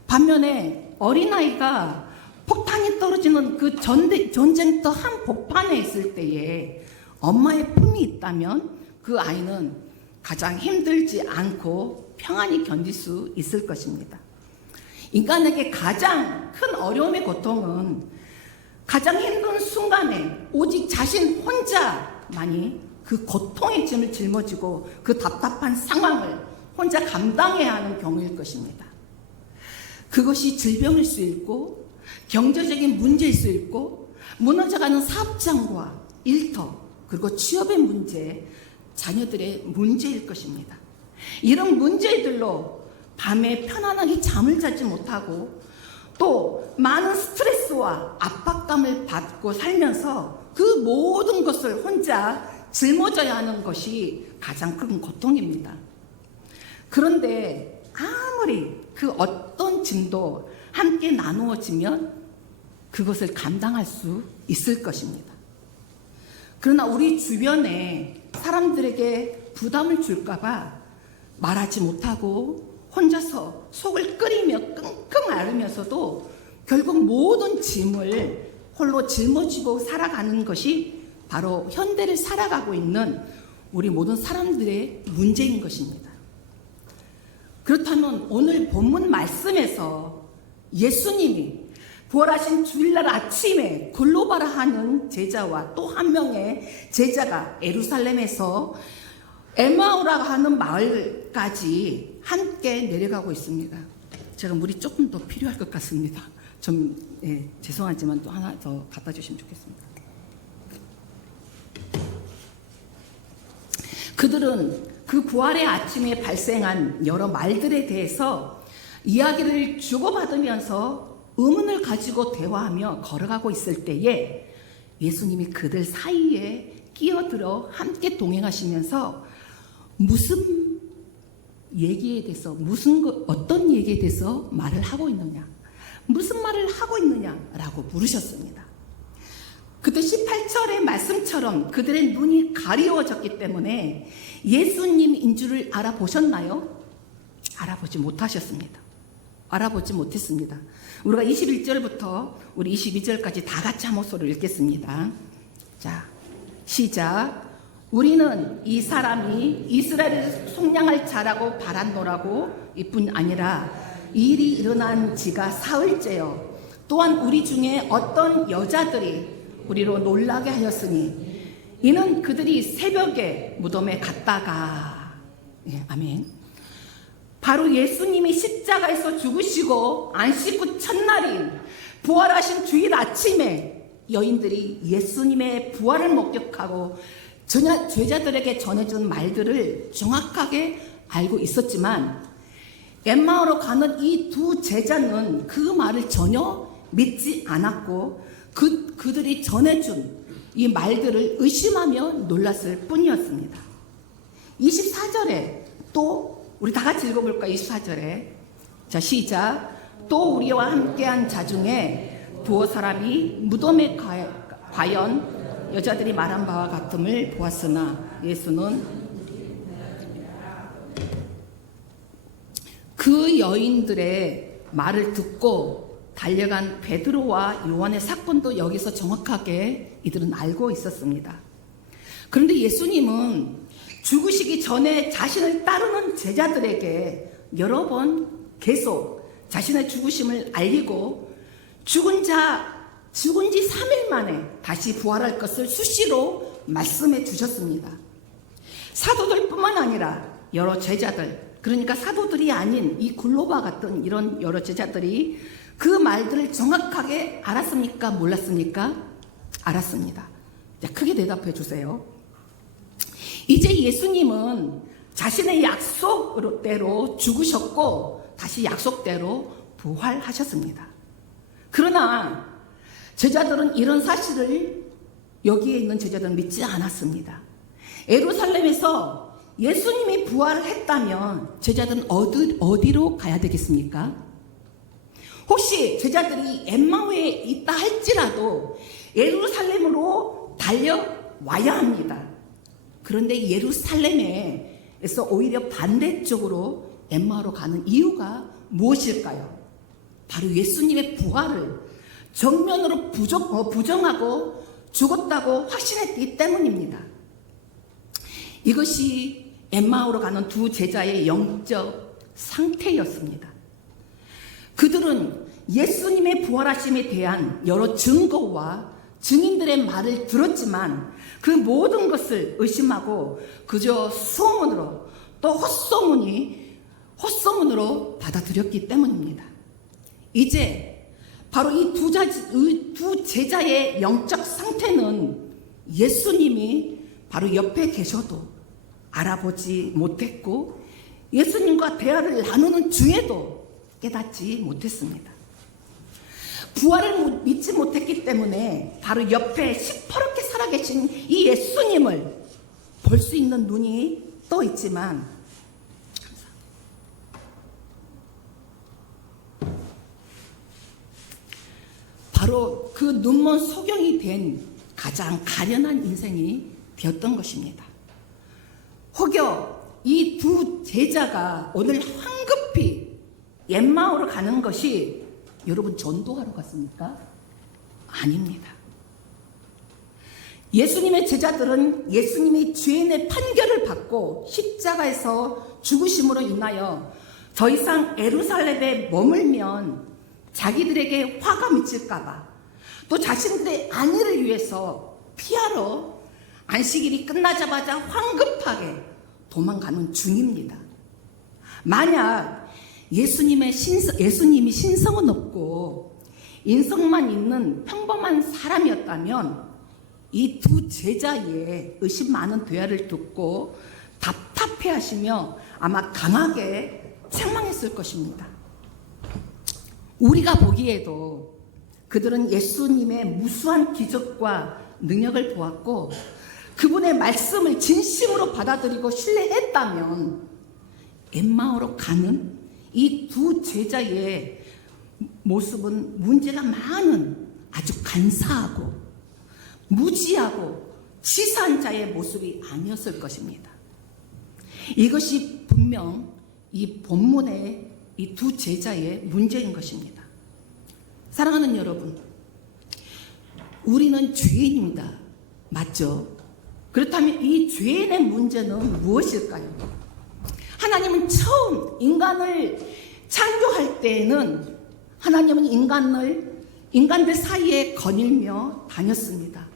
반면에 어린아이가 폭탄이 떨어지는 그 전쟁터 한복판에 있을 때에 엄마의 품이 있다면 그 아이는 가장 힘들지 않고 평안히 견딜 수 있을 것입니다. 인간에게 가장 큰 어려움의 고통은 가장 힘든 순간에 오직 자신 혼자만이 그 고통의 짐을 짊어지고 그 답답한 상황을 혼자 감당해야 하는 경우일 것입니다. 그것이 질병일 수 있고 경제적인 문제일 수 있고 무너져가는 사업장과 일터 그리고 취업의 문제, 자녀들의 문제일 것입니다. 이런 문제들로 밤에 편안하게 잠을 자지 못하고 또 많은 스트레스와 압박감을 받고 살면서 그 모든 것을 혼자 짊어져야 하는 것이 가장 큰 고통입니다. 그런데 아무리 그 어떤 짐도 함께 나누어지면 그것을 감당할 수 있을 것입니다. 그러나 우리 주변에 사람들에게 부담을 줄까봐 말하지 못하고 혼자서 속을 끓이며 끙끙 앓으면서도 결국 모든 짐을 홀로 짊어지고 살아가는 것이 바로 현대를 살아가고 있는 우리 모든 사람들의 문제인 것입니다. 그렇다면 오늘 본문 말씀에서 예수님이 부활하신 주일날 아침에 글로바라 하는 제자와 또 한 명의 제자가 예루살렘에서 에마우라 하는 마을까지 함께 내려가고 있습니다. 제가 물이 조금 더 필요할 것 같습니다. 좀 죄송하지만 또 하나 더 갖다 주시면 좋겠습니다. 그들은 그 부활의 아침에 발생한 여러 말들에 대해서 이야기를 주고받으면서 의문을 가지고 대화하며 걸어가고 있을 때에 예수님이 그들 사이에 끼어들어 함께 동행하시면서 무슨 얘기에 대해서 어떤 얘기에 대해서 말을 하고 있느냐, 무슨 말을 하고 있느냐라고 물으셨습니다. 그때 18절의 말씀처럼 그들의 눈이 가리워졌기 때문에 예수님인 줄을 알아보셨나요? 알아보지 못하셨습니다. 알아보지 못했습니다. 우리가 21절부터 우리 22절까지 다 같이 한 목소리를 읽겠습니다. 자, 시작. 우리는 이 사람이 이스라엘에서 속량할 자라고 바랐노라고 이뿐 아니라 이 일이 일어난 지가 사흘째요. 또한 우리 중에 어떤 여자들이 우리로 놀라게 하였으니 이는 그들이 새벽에 무덤에 갔다가 아멘. 바로 예수님이 십자가에서 죽으시고 안식 첫날인 부활하신 주일 아침에 여인들이 예수님의 부활을 목격하고 제자들에게 전해준 말들을 정확하게 알고 있었지만 엠마오로 가는 이 두 제자는 그 말을 전혀 믿지 않았고 그들이 전해준 이 말들을 의심하며 놀랐을 뿐이었습니다. 24절에 또 우리 다 같이 읽어볼까요? 24절에 자 시작. 또 우리와 함께한 자 중에 두어 사람이 무덤에 과연 여자들이 말한 바와 같음을 보았으나 예수는 그 여인들의 말을 듣고 달려간 베드로와 요한의 사건도 여기서 정확하게 이들은 알고 있었습니다. 그런데 예수님은 죽으시기 전에 자신을 따르는 제자들에게 여러 번 계속 자신의 죽으심을 알리고 죽은 지 3일 만에 다시 부활할 것을 수시로 말씀해 주셨습니다. 사도들뿐만 아니라 여러 제자들, 그러니까 사도들이 아닌 이 글로바 같은 이런 여러 제자들이 그 말들을 정확하게 알았습니까? 몰랐습니까? 알았습니다. 자, 크게 대답해 주세요. 이제 예수님은 자신의 약속대로 죽으셨고 다시 약속대로 부활하셨습니다. 그러나 제자들은 이런 사실을 여기에 있는 제자들은 믿지 않았습니다. 예루살렘에서 예수님이 부활을 했다면 제자들은 어디로 가야 되겠습니까? 혹시 제자들이 엠마오에 있다 할지라도 예루살렘으로 달려와야 합니다. 그런데 예루살렘에서 오히려 반대쪽으로 엠마오로 가는 이유가 무엇일까요? 바로 예수님의 부활을 정면으로 부정하고 죽었다고 확신했기 때문입니다. 이것이 엠마오로 가는 두 제자의 영적 상태였습니다. 그들은 예수님의 부활하심에 대한 여러 증거와 증인들의 말을 들었지만 그 모든 것을 의심하고 그저 소문으로 또 헛소문으로 받아들였기 때문입니다. 이제 바로 이 두 제자의 영적 상태는 예수님이 바로 옆에 계셔도 알아보지 못했고 예수님과 대화를 나누는 중에도 깨닫지 못했습니다. 부활을 믿지 못했기 때문에 바로 옆에 시퍼렇게 살아계신 이 예수님을 볼 수 있는 눈이 떠 있지만 바로 그 눈먼 소경이 된 가장 가련한 인생이 되었던 것입니다. 혹여 이 두 제자가 오늘 황급히 엠마오로 가는 것이 여러분 전도하러 갔습니까? 아닙니다. 예수님의 제자들은 예수님이 죄인의 판결을 받고 십자가에서 죽으심으로 인하여 더 이상 예루살렘에 머물면 자기들에게 화가 미칠까봐 또 자신들의 안위를 위해서 피하러 안식일이 끝나자마자 황급하게 도망가는 중입니다. 만약 예수님이 신성은 없고 인성만 있는 평범한 사람이었다면 이 두 제자의 의심 많은 대화를 듣고 답답해하시며 아마 강하게 책망했을 것입니다. 우리가 보기에도 그들은 예수님의 무수한 기적과 능력을 보았고 그분의 말씀을 진심으로 받아들이고 신뢰했다면 엠마오로 가는 이 두 제자의 모습은 문제가 많은 아주 간사하고 무지하고 치사한 자의 모습이 아니었을 것입니다. 이것이 분명 이 본문의 이 두 제자의 문제인 것입니다. 사랑하는 여러분, 우리는 죄인입니다. 맞죠? 그렇다면 이 죄인의 문제는 무엇일까요? 하나님은 처음 인간을 창조할 때에는 하나님은 인간들 사이에 거닐며 다녔습니다.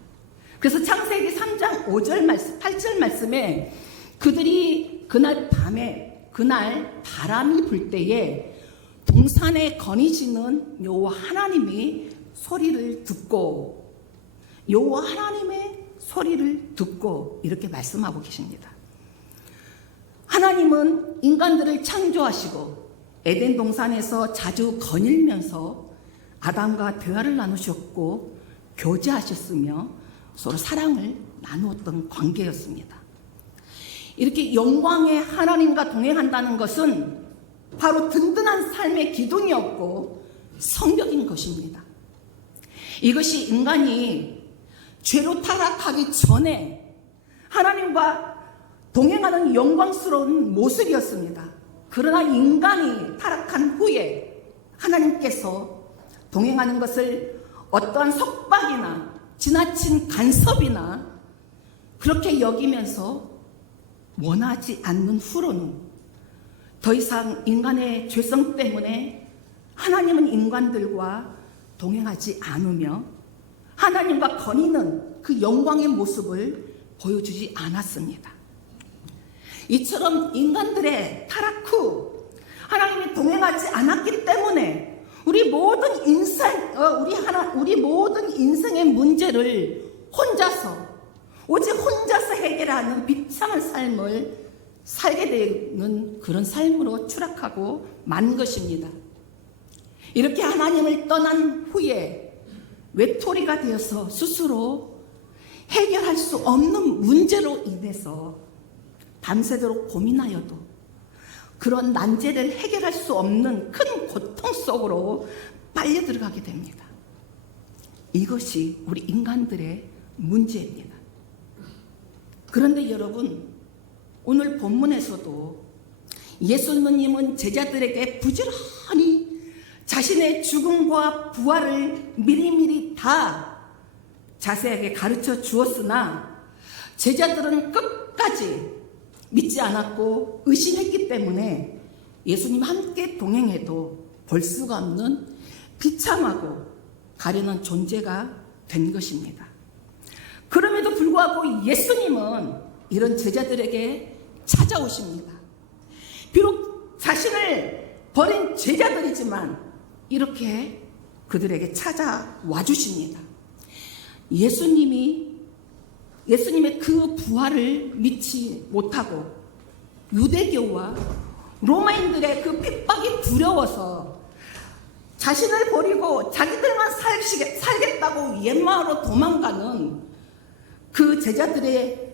그래서 창세기 3장 8절 말씀에 그들이 그날 바람이 불 때에 동산에 거니시는 여호와 하나님이 소리를 듣고 이렇게 말씀하고 계십니다. 하나님은 인간들을 창조하시고 에덴 동산에서 자주 거닐면서 아담과 대화를 나누셨고 교제하셨으며 서로 사랑을 나누었던 관계였습니다. 이렇게 영광의 하나님과 동행한다는 것은 바로 든든한 삶의 기둥이었고 성벽인 것입니다. 이것이 인간이 죄로 타락하기 전에 하나님과 동행하는 영광스러운 모습이었습니다. 그러나 인간이 타락한 후에 하나님께서 동행하는 것을 어떠한 속박이나 지나친 간섭이나 그렇게 여기면서 원하지 않는 후로는 더 이상 인간의 죄성 때문에 하나님은 인간들과 동행하지 않으며 하나님과 거니는 그 영광의 모습을 보여주지 않았습니다. 이처럼 인간들의 타락 후 하나님이 동행하지 않았기 때문에 우리 모든 인생의 문제를 오직 혼자서 해결하는 비참한 삶을 살게 되는 그런 삶으로 추락하고 만 것입니다. 이렇게 하나님을 떠난 후에 외톨이가 되어서 스스로 해결할 수 없는 문제로 인해서 밤새도록 고민하여도 그런 난제를 해결할 수 없는 큰 고통 속으로 빨려 들어가게 됩니다. 이것이 우리 인간들의 문제입니다. 그런데 여러분, 오늘 본문에서도 예수님은 제자들에게 부지런히 자신의 죽음과 부활을 미리미리 다 자세하게 가르쳐 주었으나 제자들은 끝까지 믿지 않았고 의심했기 때문에 예수님 함께 동행해도 볼 수가 없는 비참하고 가련한 존재가 된 것입니다. 그럼에도 불구하고 예수님은 이런 제자들에게 찾아오십니다. 비록 자신을 버린 제자들이지만 이렇게 그들에게 찾아와 주십니다. 예수님의 그 부활을 믿지 못하고 유대교와 로마인들의 그 핍박이 두려워서 자신을 버리고 자기들만 살겠다고 옛마을로 도망가는 그 제자들에게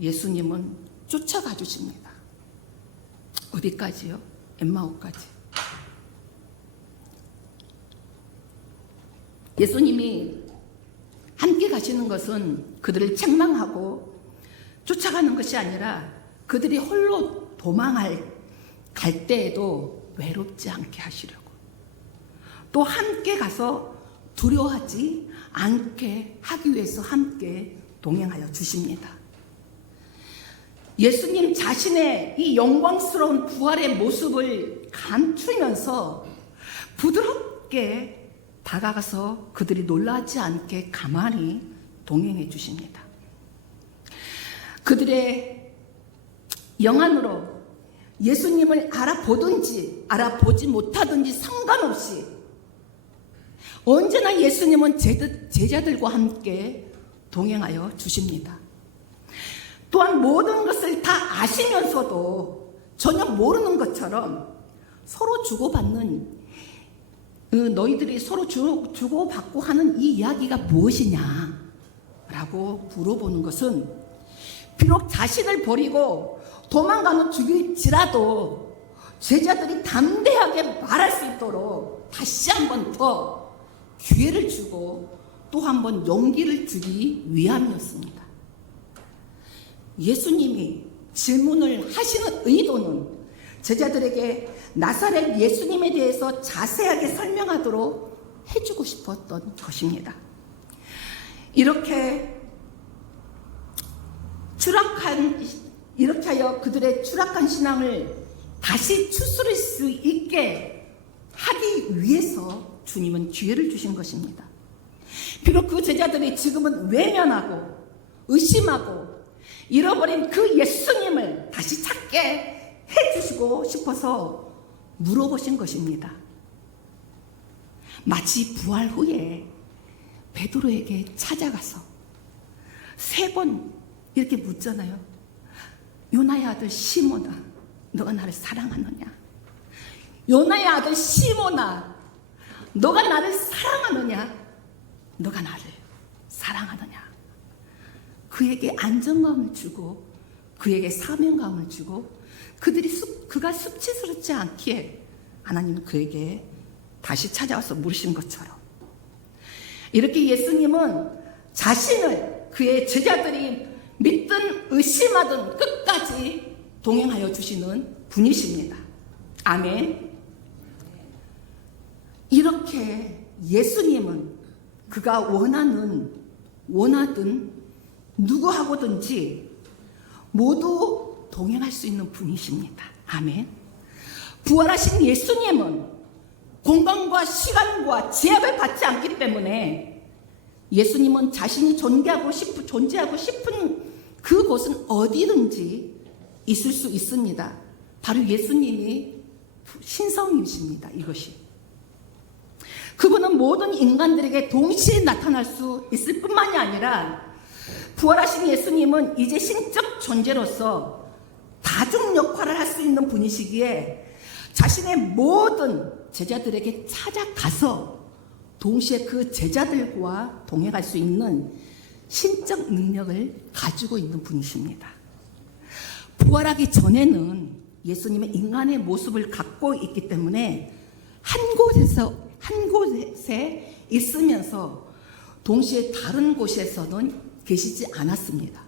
예수님은 쫓아가 주십니다. 어디까지요? 엠마오까지. 예수님이 함께 가시는 것은 그들을 책망하고 쫓아가는 것이 아니라 그들이 홀로 갈 때에도 외롭지 않게 하시려고, 또 함께 가서 두려워하지 않게 하기 위해서 함께 동행하여 주십니다. 예수님 자신의 이 영광스러운 부활의 모습을 감추면서 부드럽게 다가가서 그들이 놀라지 않게 가만히 동행해 주십니다. 그들의 영안으로 예수님을 알아보든지 알아보지 못하든지 상관없이 언제나 예수님은 제자들과 함께 동행하여 주십니다. 또한 모든 것을 다 아시면서도 전혀 모르는 것처럼 서로 주고받는, 너희들이 서로 주고받고 하는 이 이야기가 무엇이냐 라고 물어보는 것은, 비록 자신을 버리고 도망가는 중일지라도 제자들이 담대하게 말할 수 있도록 다시 한 번 더 기회를 주고 또 한 번 용기를 주기 위함이었습니다. 예수님이 질문을 하시는 의도는 제자들에게 나사렛 예수님에 대해서 자세하게 설명하도록 해주고 싶었던 것입니다. 이렇게 하여 그들의 추락한 신앙을 다시 추스릴 수 있게 하기 위해서 주님은 기회를 주신 것입니다. 비록 그 제자들이 지금은 외면하고 의심하고 잃어버린 그 예수님을 다시 찾게 해주시고 싶어서 물어보신 것입니다. 마치 부활 후에 베드로에게 찾아가서 3번 이렇게 묻잖아요. 요나의 아들 시몬아, 너가 나를 사랑하느냐? 요나의 아들 시몬아, 너가 나를 사랑하느냐? 너가 나를 사랑하느냐? 그에게 안정감을 주고 그에게 사명감을 주고 그가 수치스럽지 않기에 하나님은 그에게 다시 찾아와서 물으신 것처럼, 이렇게 예수님은 자신을 그의 제자들이 믿든 의심하든 끝까지 동행하여 주시는 분이십니다. 아멘. 이렇게 예수님은 그가 원하든 누구하고든지 모두 동행할 수 있는 분이십니다. 아멘. 부활하신 예수님은 공간과 시간과 제약을 받지 않기 때문에 예수님은 자신이 존재하고 싶은 그곳은 어디든지 있을 수 있습니다. 바로 예수님이 신성이십니다. 이것이. 그분은 모든 인간들에게 동시에 나타날 수 있을 뿐만이 아니라 부활하신 예수님은 이제 신적 존재로서 다중 역할을 할 수 있는 분이시기에 자신의 모든 제자들에게 찾아가서 동시에 그 제자들과 동행할 수 있는 신적 능력을 가지고 있는 분이십니다. 부활하기 전에는 예수님은 인간의 모습을 갖고 있기 때문에 한 곳에 있으면서 동시에 다른 곳에서는 계시지 않았습니다.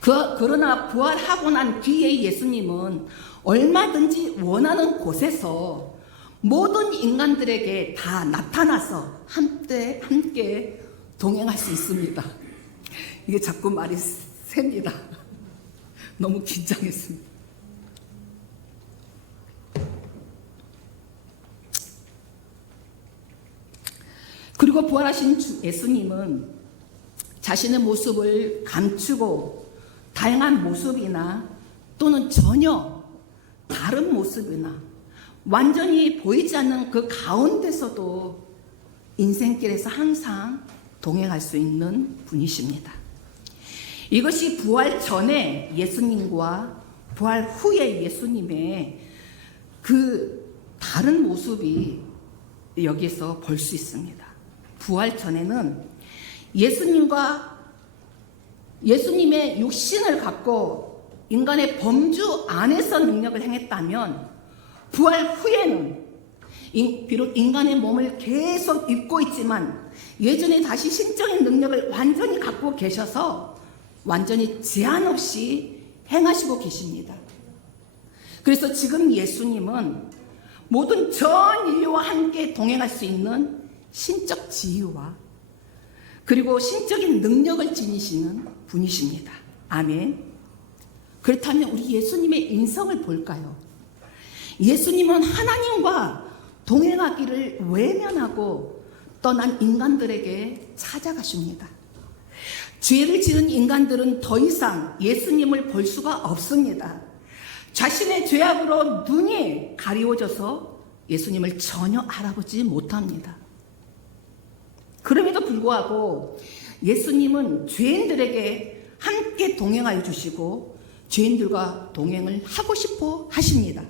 그러나 부활하고 난 뒤에 예수님은 얼마든지 원하는 곳에서 모든 인간들에게 다 나타나서 함께 동행할 수 있습니다. 이게 자꾸 말이 셉니다. 너무 긴장했습니다. 그리고 부활하신 예수님은 자신의 모습을 감추고 다양한 모습이나 또는 전혀 다른 모습이나 완전히 보이지 않는 그 가운데서도 인생길에서 항상 동행할 수 있는 분이십니다. 이것이 부활 전에 예수님과 부활 후에 예수님의 그 다른 모습이 여기에서 볼 수 있습니다. 부활 전에는 예수님의 육신을 갖고 인간의 범주 안에서 능력을 행했다면, 부활 후에는 비록 인간의 몸을 계속 입고 있지만 예전에 다시 신적인 능력을 완전히 갖고 계셔서 완전히 제한 없이 행하시고 계십니다. 그래서 지금 예수님은 모든 전 인류와 함께 동행할 수 있는 신적 지위와 그리고 신적인 능력을 지니시는 분이십니다. 아멘. 그렇다면 우리 예수님의 인성을 볼까요? 예수님은 하나님과 동행하기를 외면하고 떠난 인간들에게 찾아가십니다. 죄를 지은 인간들은 더 이상 예수님을 볼 수가 없습니다. 자신의 죄악으로 눈이 가리워져서 예수님을 전혀 알아보지 못합니다. 그럼에도 불구하고 예수님은 죄인들에게 함께 동행하여 주시고 죄인들과 동행을 하고 싶어 하십니다.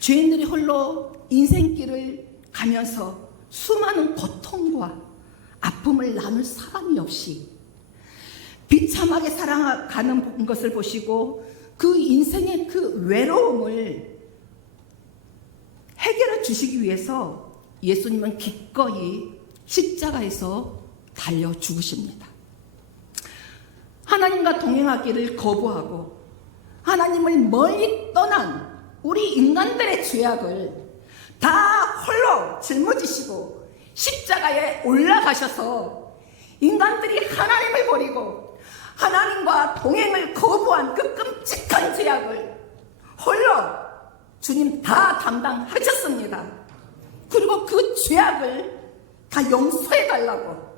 죄인들이 홀로 인생길을 가면서 수많은 고통과 아픔을 나눌 사람이 없이 비참하게 살아가는 것을 보시고 그 인생의 그 외로움을 해결해 주시기 위해서 예수님은 기꺼이 십자가에서 달려 죽으십니다. 하나님과 동행하기를 거부하고 하나님을 멀리 떠난 우리 인간들의 죄악을 다 홀로 짊어지시고 십자가에 올라가셔서 인간들이 하나님을 버리고 하나님과 동행을 거부한 그 끔찍한 죄악을 홀로 주님 다 담당하셨습니다. 그리고 그 죄악을 다 용서해달라고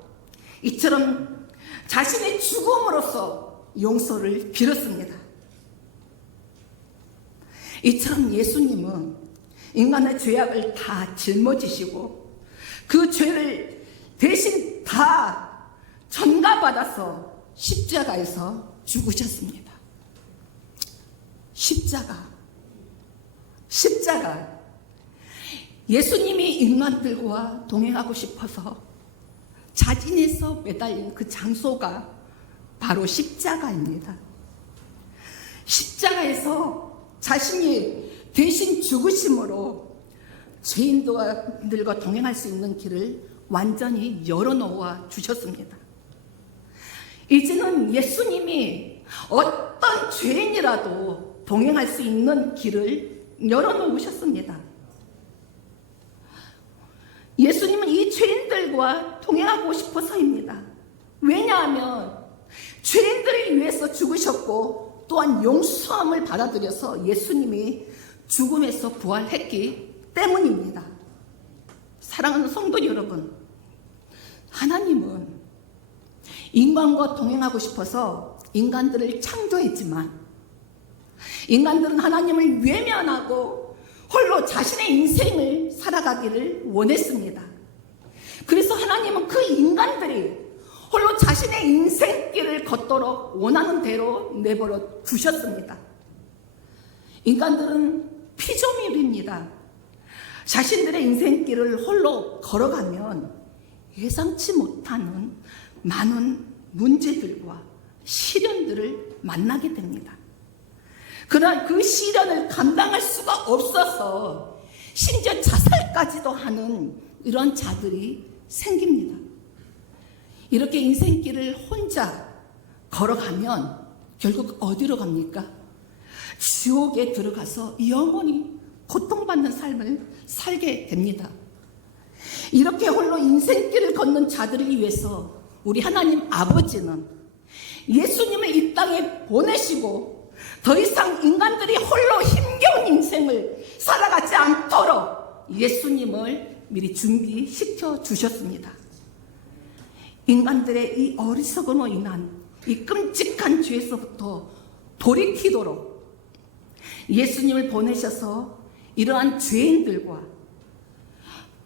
이처럼 자신의 죽음으로써 용서를 빌었습니다. 이처럼 예수님은 인간의 죄악을 다 짊어지시고 그 죄를 대신 다 전가받아서 십자가에서 죽으셨습니다. 십자가. 예수님이 인간들과 동행하고 싶어서 자진해서 매달린 그 장소가 바로 십자가입니다. 십자가에서 자신이 대신 죽으심으로 죄인들과 동행할 수 있는 길을 완전히 열어놓아 주셨습니다. 이제는 예수님이 어떤 죄인이라도 동행할 수 있는 길을 열어놓으셨습니다. 예수님은 이 죄인들과 동행하고 싶어서입니다. 왜냐하면 죄인들을 위해서 죽으셨고 또한 용서함을 받아들여서 예수님이 죽음에서 부활했기 때문입니다. 사랑하는 성도 여러분, 하나님은 인간과 동행하고 싶어서 인간들을 창조했지만 인간들은 하나님을 외면하고 홀로 자신의 인생을 살아가기를 원했습니다. 그래서 하나님은 그 인간들이 홀로 자신의 인생길을 걷도록 원하는 대로 내버려 두셨습니다. 인간들은 피조물입니다. 자신들의 인생길을 홀로 걸어가면 예상치 못하는 많은 문제들과 시련들을 만나게 됩니다. 그러나 그 시련을 감당할 수가 없어서 심지어 자살까지도 하는 이런 자들이 생깁니다. 이렇게 인생길을 혼자 걸어가면 결국 어디로 갑니까? 지옥에 들어가서 영원히 고통받는 삶을 살게 됩니다. 이렇게 홀로 인생길을 걷는 자들을 위해서 우리 하나님 아버지는 예수님을 이 땅에 보내시고 더 이상 인간들이 홀로 힘겨운 인생을 살아가지 않도록 예수님을 미리 준비시켜 주셨습니다. 인간들의 이 어리석음으로 인한 이 끔찍한 죄에서부터 돌이키도록 예수님을 보내셔서 이러한 죄인들과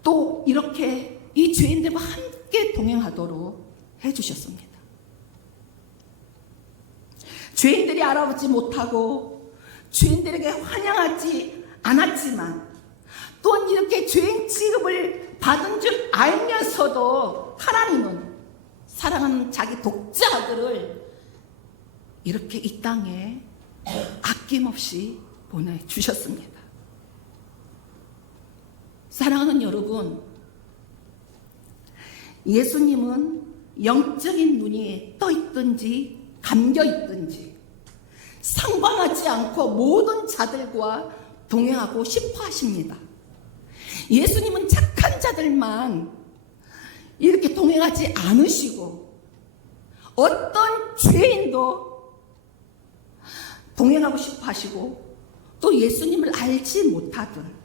또 이렇게 이 죄인들과 함께 동행하도록 해주셨습니다. 죄인들이 알아보지 못하고 죄인들에게 환영하지 않았지만 또한 이렇게 죄인 취급을 받은 줄 알면서도 하나님은 사랑하는 자기 독자 아들을 이렇게 이 땅에 아낌없이 보내주셨습니다. 사랑하는 여러분, 예수님은 영적인 눈이 떠 있든지 감겨 있든지 상관하지 않고 모든 자들과 동행하고 싶어 하십니다. 예수님은 착한 자들만 이렇게 동행하지 않으시고 어떤 죄인도 동행하고 싶어 하시고, 또 예수님을 알지 못하든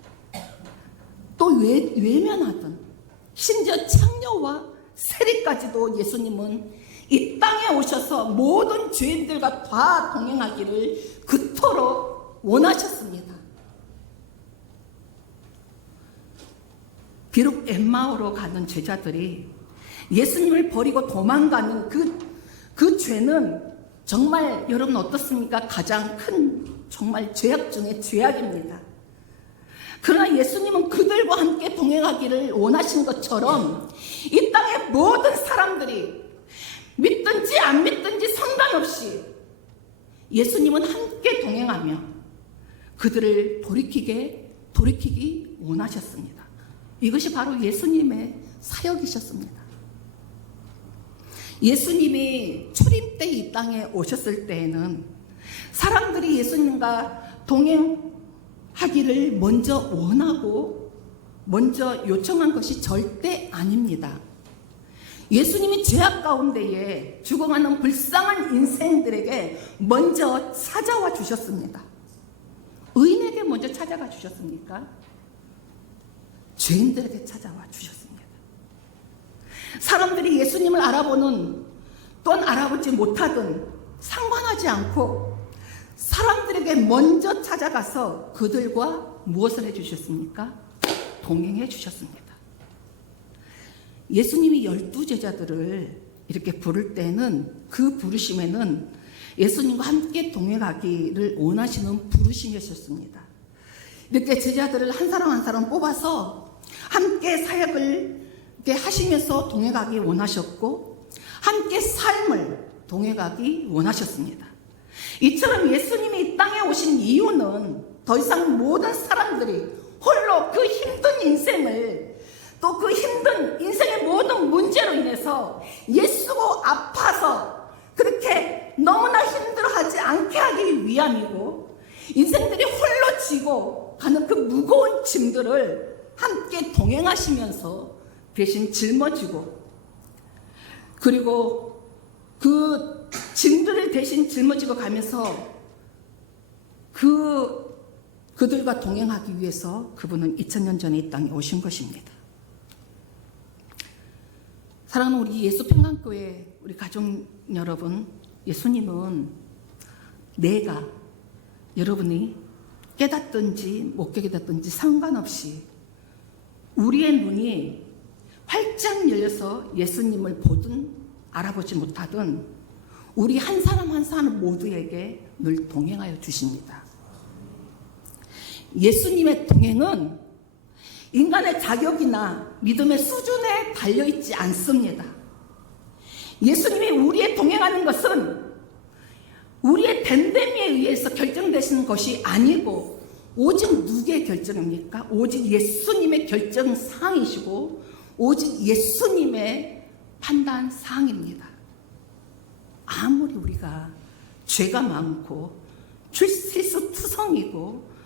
또 외면하든 심지어 창녀와 세리까지도 예수님은 이 땅에 오셔서 모든 죄인들과 다 동행하기를 그토록 원하셨습니다. 비록 엠마오로 가는 제자들이 예수님을 버리고 도망가는 그 죄는 정말 여러분 어떻습니까? 가장 큰 정말 죄악 중에 죄악입니다. 그러나 예수님은 그들과 함께 동행하기를 원하신 것처럼 이 땅의 모든 사람들이 믿든지 안 믿든지 상관없이 예수님은 함께 동행하며 그들을 돌이키기 원하셨습니다. 이것이 바로 예수님의 사역이셨습니다. 예수님이 초림 때 이 땅에 오셨을 때에는 사람들이 예수님과 동행하기를 먼저 원하고 먼저 요청한 것이 절대 아닙니다. 예수님이 죄악 가운데에 죽어가는 불쌍한 인생들에게 먼저 찾아와 주셨습니다. 의인에게 먼저 찾아가 주셨습니까? 죄인들에게 찾아와 주셨습니다. 사람들이 예수님을 알아보는 또는 알아보지 못하든 상관하지 않고 사람들에게 먼저 찾아가서 그들과 무엇을 해주셨습니까? 동행해 주셨습니다. 예수님이 12제자들을 이렇게 부를 때는 그 부르심에는 예수님과 함께 동행하기를 원하시는 부르심이었습니다. 이렇게 제자들을 한 사람 한 사람 뽑아서 함께 사역을 이렇게 하시면서 동행하기 원하셨고 함께 삶을 동행하기 원하셨습니다. 이처럼 예수님이 이 땅에 오신 이유는 더 이상 모든 사람들이 홀로 그 힘든 인생을 또 그 힘든 인생의 모든 문제로 인해서 예수고 아파서 그렇게 너무나 힘들어하지 않게 하기 위함이고, 인생들이 홀로 지고 가는 그 무거운 짐들을 함께 동행하시면서 대신 짊어지고, 그리고 그 짐들을 대신 짊어지고 가면서 그들과 동행하기 위해서 그분은 2000년 전에 이 땅에 오신 것입니다. 사랑하는 우리 예수평강교회 우리 가족 여러분, 예수님은 여러분이 깨닫든지 못 깨닫든지 상관없이 우리의 눈이 활짝 열려서 예수님을 보든 알아보지 못하든 우리 한 사람 한 사람 모두에게 늘 동행하여 주십니다. 예수님의 동행은 인간의 자격이나 믿음의 수준에 달려있지 않습니다. 예수님이 우리의 동행하는 것은 우리의 됨됨이에 의해서 결정되시는 것이 아니고 오직 누구의 결정입니까? 오직 예수님의 결정사항이시고 오직 예수님의 판단사항입니다. 아무리 우리가 죄가 많고 실수투성이고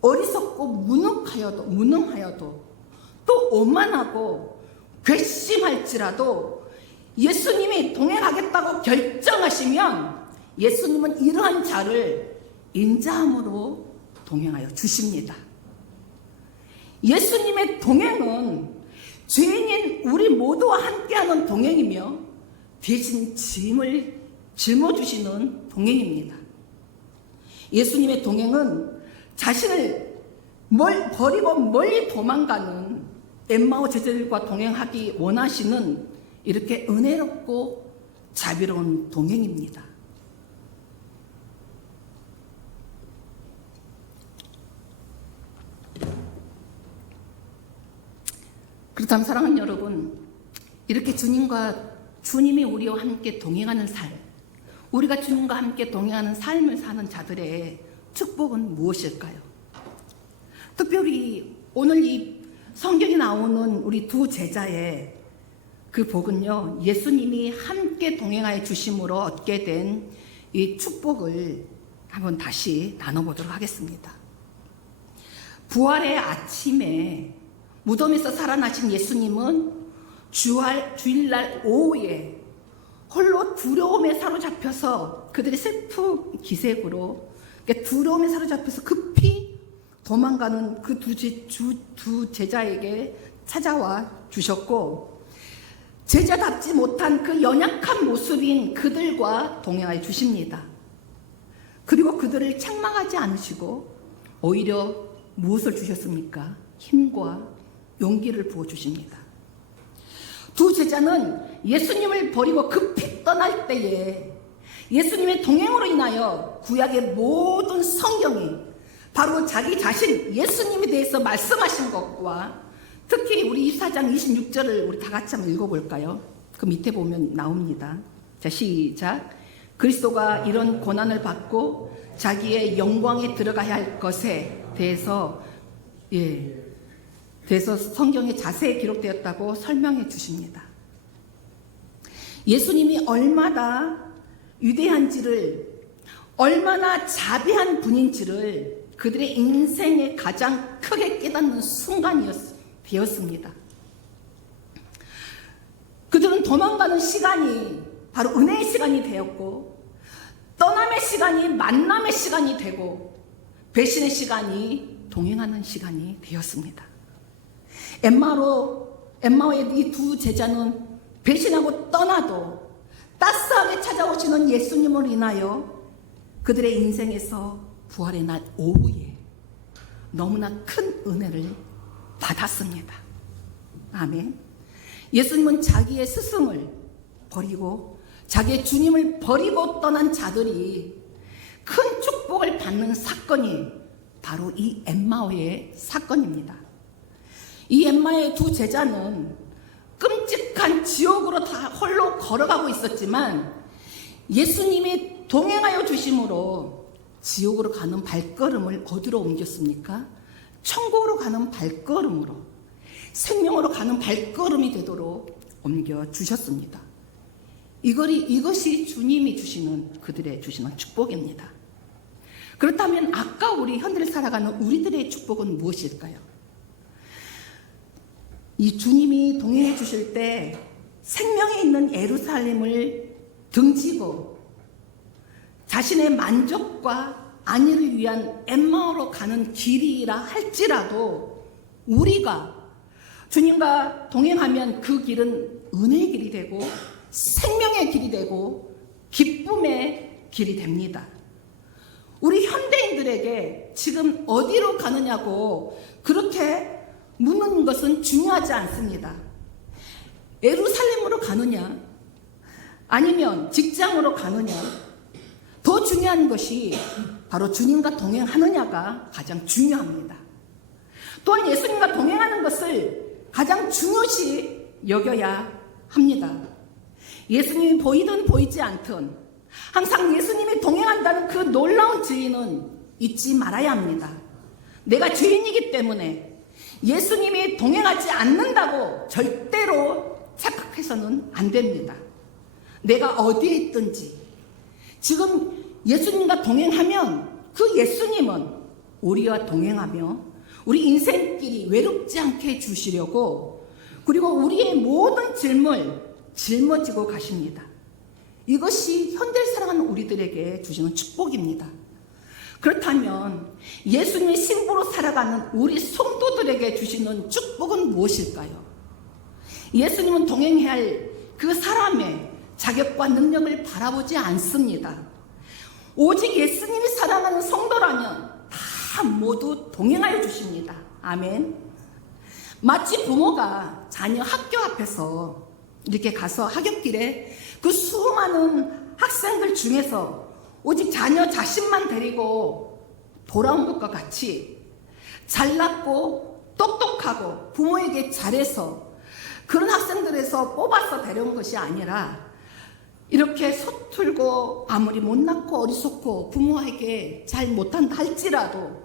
어리석고 무능하여도 또 오만하고 괘씸할지라도 예수님이 동행하겠다고 결정하시면 예수님은 이러한 자를 인자함으로 동행하여 주십니다. 예수님의 동행은 죄인인 우리 모두와 함께하는 동행이며 대신 짐을 짊어주시는 동행입니다. 예수님의 동행은 자신을 버리고 멀리 도망가는 엠마오 제자들과 동행하기 원하시는 이렇게 은혜롭고 자비로운 동행입니다. 그렇다면 사랑하는 여러분, 이렇게 주님이 우리와 함께 동행하는 삶, 우리가 주님과 함께 동행하는 삶을 사는 자들의 축복은 무엇일까요? 특별히 오늘 이 성경에 나오는 우리 두 제자의 그 복은요, 예수님이 함께 동행하여 주심으로 얻게 된 이 축복을 한번 다시 나눠보도록 하겠습니다. 부활의 아침에 무덤에서 살아나신 예수님은 주일날 오후에 홀로 두려움에 사로잡혀서 그들의 슬픈 기색으로, 그러니까 두려움에 사로잡혀서 급히 도망가는 그 두 제자에게 찾아와 주셨고, 제자답지 못한 그 연약한 모습인 그들과 동행하여 주십니다. 그리고 그들을 책망하지 않으시고 오히려 무엇을 주셨습니까? 힘과 용기를 부어주십니다. 두 제자는 예수님을 버리고 급히 떠날 때에 예수님의 동행으로 인하여 구약의 모든 성경이 바로 자기 자신 예수님에 대해서 말씀하신 것과 특히 우리 24장 26절을 우리 다 같이 한번 읽어볼까요? 그 밑에 보면 나옵니다. 자, 시작. 그리스도가 이런 고난을 받고 자기의 영광에 들어가야 할 것에 대해서 성경에 자세히 기록되었다고 설명해 주십니다. 예수님이 얼마나 위대한지를, 얼마나 자비한 분인지를 그들의 인생에 가장 크게 깨닫는 순간이었습니다. 그들은 도망가는 시간이 바로 은혜의 시간이 되었고, 떠남의 시간이 만남의 시간이 되고, 배신의 시간이 동행하는 시간이 되었습니다. 엠마오의 이 두 제자는 배신하고 떠나도 따스하게 찾아오시는 예수님을 인하여 그들의 인생에서 부활의 날 오후에 너무나 큰 은혜를 받았습니다. 아멘. 예수님은 자기의 스승을 버리고 자기의 주님을 버리고 떠난 자들이 큰 축복을 받는 사건이 바로 이 엠마오의 사건입니다. 이 엠마오의 두 제자는 끔찍한 지옥으로 다 홀로 걸어가고 있었지만 예수님이 동행하여 주심으로 지옥으로 가는 발걸음을 어디로 옮겼습니까? 천국으로 가는 발걸음으로, 생명으로 가는 발걸음이 되도록 옮겨주셨습니다. 이것이 주님이 주시는, 그들의 주시는 축복입니다. 그렇다면 아까 우리 현대를 살아가는 우리들의 축복은 무엇일까요? 이 주님이 동행해 주실 때 생명에 있는 예루살렘을 등지고 자신의 만족과 안위를 위한 엠마오로 가는 길이라 할지라도 우리가 주님과 동행하면 그 길은 은혜의 길이 되고 생명의 길이 되고 기쁨의 길이 됩니다. 우리 현대인들에게 지금 어디로 가느냐고 그렇게 묻는 것은 중요하지 않습니다. 예루살렘으로 가느냐, 아니면 직장으로 가느냐, 더 중요한 것이 바로 주님과 동행하느냐가 가장 중요합니다. 또한 예수님과 동행하는 것을 가장 중요시 여겨야 합니다. 예수님이 보이든 보이지 않든 항상 예수님이 동행한다는 그 놀라운 진리는 잊지 말아야 합니다. 내가 죄인이기 때문에 예수님이 동행하지 않는다고 절대로 착각해서는 안 됩니다. 내가 어디에 있든지 지금 예수님과 동행하면 그 예수님은 우리와 동행하며 우리 인생길이 외롭지 않게 해주시려고, 그리고 우리의 모든 짐을 짊어지고 가십니다. 이것이 현대를 살아가는 우리들에게 주시는 축복입니다. 그렇다면 예수님의 신부로 살아가는 우리 성도들에게 주시는 축복은 무엇일까요? 예수님은 동행해야 할 그 사람의 자격과 능력을 바라보지 않습니다. 오직 예수님이 사랑하는 성도라면 다 모두 동행하여 주십니다. 아멘. 마치 부모가 자녀 학교 앞에서 이렇게 가서 하굣길에 그 수많은 학생들 중에서 오직 자녀 자신만 데리고 돌아온 것과 같이 잘났고 똑똑하고 부모에게 잘해서 그런 학생들에서 뽑아서 데려온 것이 아니라 이렇게 서툴고 아무리 못났고 어리석고 부모에게 잘 못한다 할지라도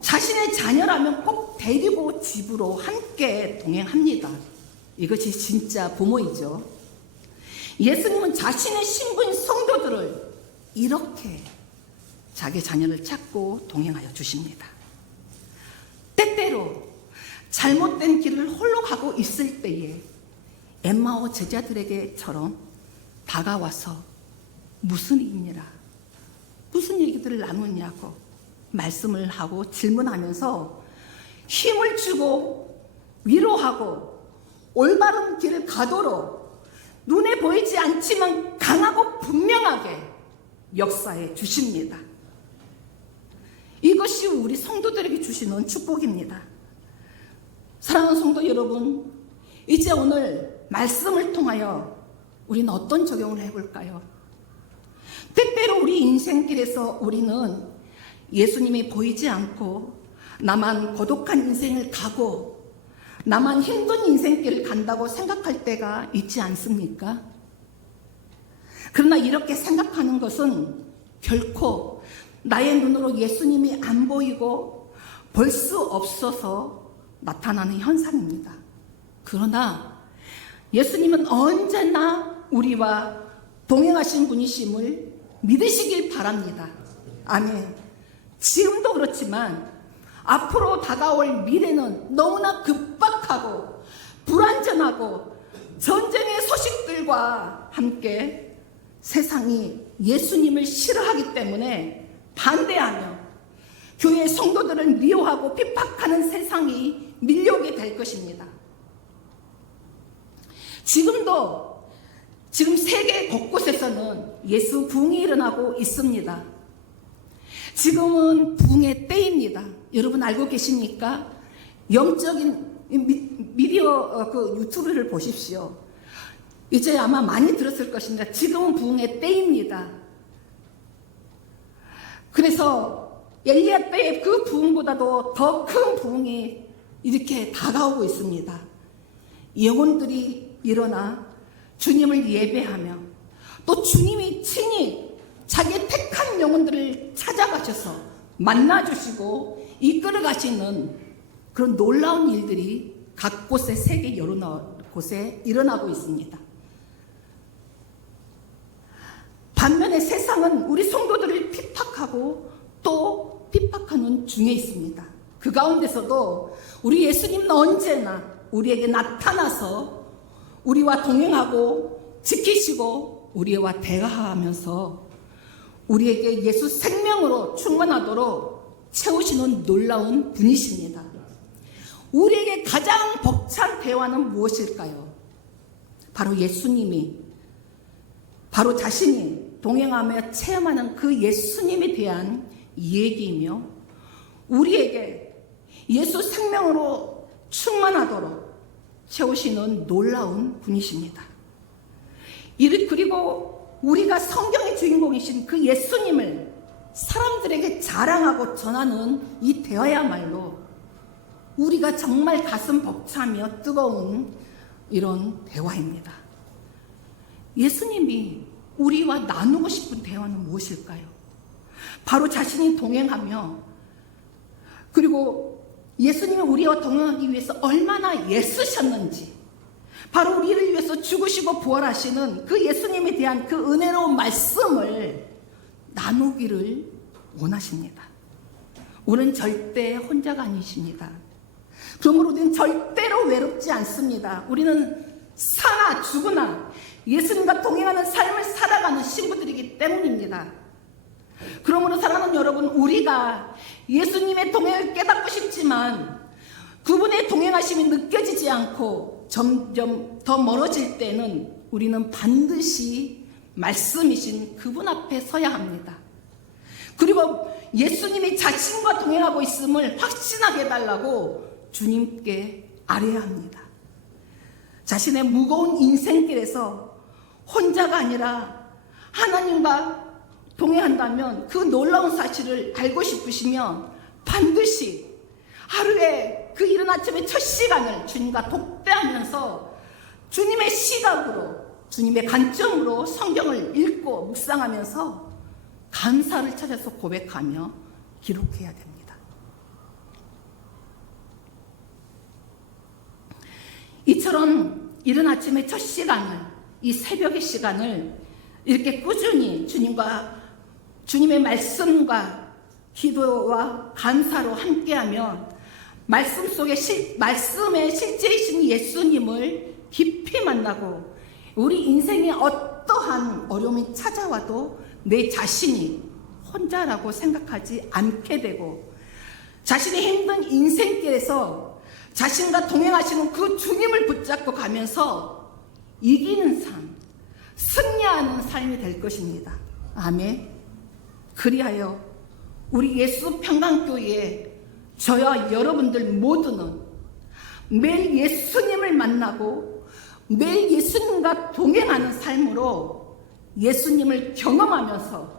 자신의 자녀라면 꼭 데리고 집으로 함께 동행합니다. 이것이 진짜 부모이죠. 예수님은 자신의 신부인 성도들을 이렇게 자기 자녀를 찾고 동행하여 주십니다. 때때로 잘못된 길을 홀로 가고 있을 때에 엠마오 제자들에게처럼 다가와서 무슨 일이니라, 무슨 얘기들을 나누냐고 말씀을 하고 질문하면서 힘을 주고 위로하고 올바른 길을 가도록 눈에 보이지 않지만 강하고 분명하게 역사해 주십니다. 이것이 우리 성도들에게 주시는 축복입니다. 사랑하는 성도 여러분, 이제 오늘 말씀을 통하여 우리는 어떤 적용을 해볼까요? 때때로 우리 인생길에서 우리는 예수님이 보이지 않고 나만 고독한 인생을 가고 나만 힘든 인생길을 간다고 생각할 때가 있지 않습니까? 그러나 이렇게 생각하는 것은 결코 나의 눈으로 예수님이 안 보이고 볼 수 없어서 나타나는 현상입니다. 그러나 예수님은 언제나 우리와 동행하신 분이심을 믿으시길 바랍니다. 아멘. 지금도 그렇지만 앞으로 다가올 미래는 너무나 급박하고 불안전하고 전쟁의 소식들과 함께 세상이 예수님을 싫어하기 때문에 반대하며 교회 성도들을 미워하고 핍박하는 세상이 밀려오게 될 것입니다. 지금 세계 곳곳에서는 예수 부흥이 일어나고 있습니다. 지금은 부흥의 때입니다. 여러분 알고 계십니까? 영적인 미디어 유튜브를 보십시오. 이제 아마 많이 들었을 것입니다. 지금은 부흥의 때입니다. 그래서 엘리야 때의 그 부흥보다도 더 큰 부흥이 이렇게 다가오고 있습니다. 영혼들이 일어나 주님을 예배하며 또 주님이 친히 자기의 택한 영혼들을 찾아가셔서 만나주시고 이끌어 가시는 그런 놀라운 일들이 각 곳의 세계 여러 곳에 일어나고 있습니다. 반면에 세상은 우리 성도들을 핍박하고 또 핍박하는 중에 있습니다. 그 가운데서도 우리 예수님은 언제나 우리에게 나타나서 우리와 동행하고 지키시고 우리와 대화하면서 우리에게 예수 생명으로 충만하도록 채우시는 놀라운 분이십니다. 우리에게 가장 벅찬 대화는 무엇일까요? 바로 예수님이, 바로 자신이 동행하며 체험하는 그 예수님에 대한 이야기이며 우리에게 예수 생명으로 충만하도록 채우시는 놀라운 분이십니다. 그리고 우리가 성경의 주인공이신 그 예수님을 사람들에게 자랑하고 전하는 이 대화야말로 우리가 정말 가슴 벅차며 뜨거운 이런 대화입니다. 예수님이 우리와 나누고 싶은 대화는 무엇일까요? 바로 자신이 동행하며 그리고 예수님이 우리와 동행하기 위해서 얼마나 애쓰셨는지 바로 우리를 위해서 죽으시고 부활하시는 그 예수님에 대한 그 은혜로운 말씀을 나누기를 원하십니다. 우리는 절대 혼자가 아니십니다. 그러므로 우리는 절대로 외롭지 않습니다. 우리는 사나 죽으나 예수님과 동행하는 삶을 살아가는 신부들이기 때문입니다. 그러므로 사랑하는 여러분, 우리가 예수님의 동행을 깨닫고 싶지만 그분의 동행하심이 느껴지지 않고 점점 더 멀어질 때는 우리는 반드시 말씀이신 그분 앞에 서야 합니다. 그리고 예수님이 자신과 동행하고 있음을 확신하게 해달라고 주님께 아뢰야 합니다. 자신의 무거운 인생길에서 혼자가 아니라 하나님과 동행한다면 그 놀라운 사실을 알고 싶으시면 반드시 하루에 그 이른 아침의 첫 시간을 주님과 독대하면서 주님의 시각으로 주님의 관점으로 성경을 읽고 묵상하면서 감사를 찾아서 고백하며 기록해야 됩니다. 이처럼 이른 아침의 첫 시간을, 이 새벽의 시간을 이렇게 꾸준히 주님의 말씀과 기도와 감사로 함께하며 말씀 속에 말씀의 실제이신 예수님을 깊이 만나고 우리 인생에 어떠한 어려움이 찾아와도 내 자신이 혼자라고 생각하지 않게 되고 자신의 힘든 인생길에서 자신과 동행하시는 그 주님을 붙잡고 가면서 이기는 삶, 승리하는 삶이 될 것입니다. 아멘. 그리하여 우리 예수 평강교회에 저와 여러분들 모두는 매일 예수님을 만나고 매일 예수님과 동행하는 삶으로 예수님을 경험하면서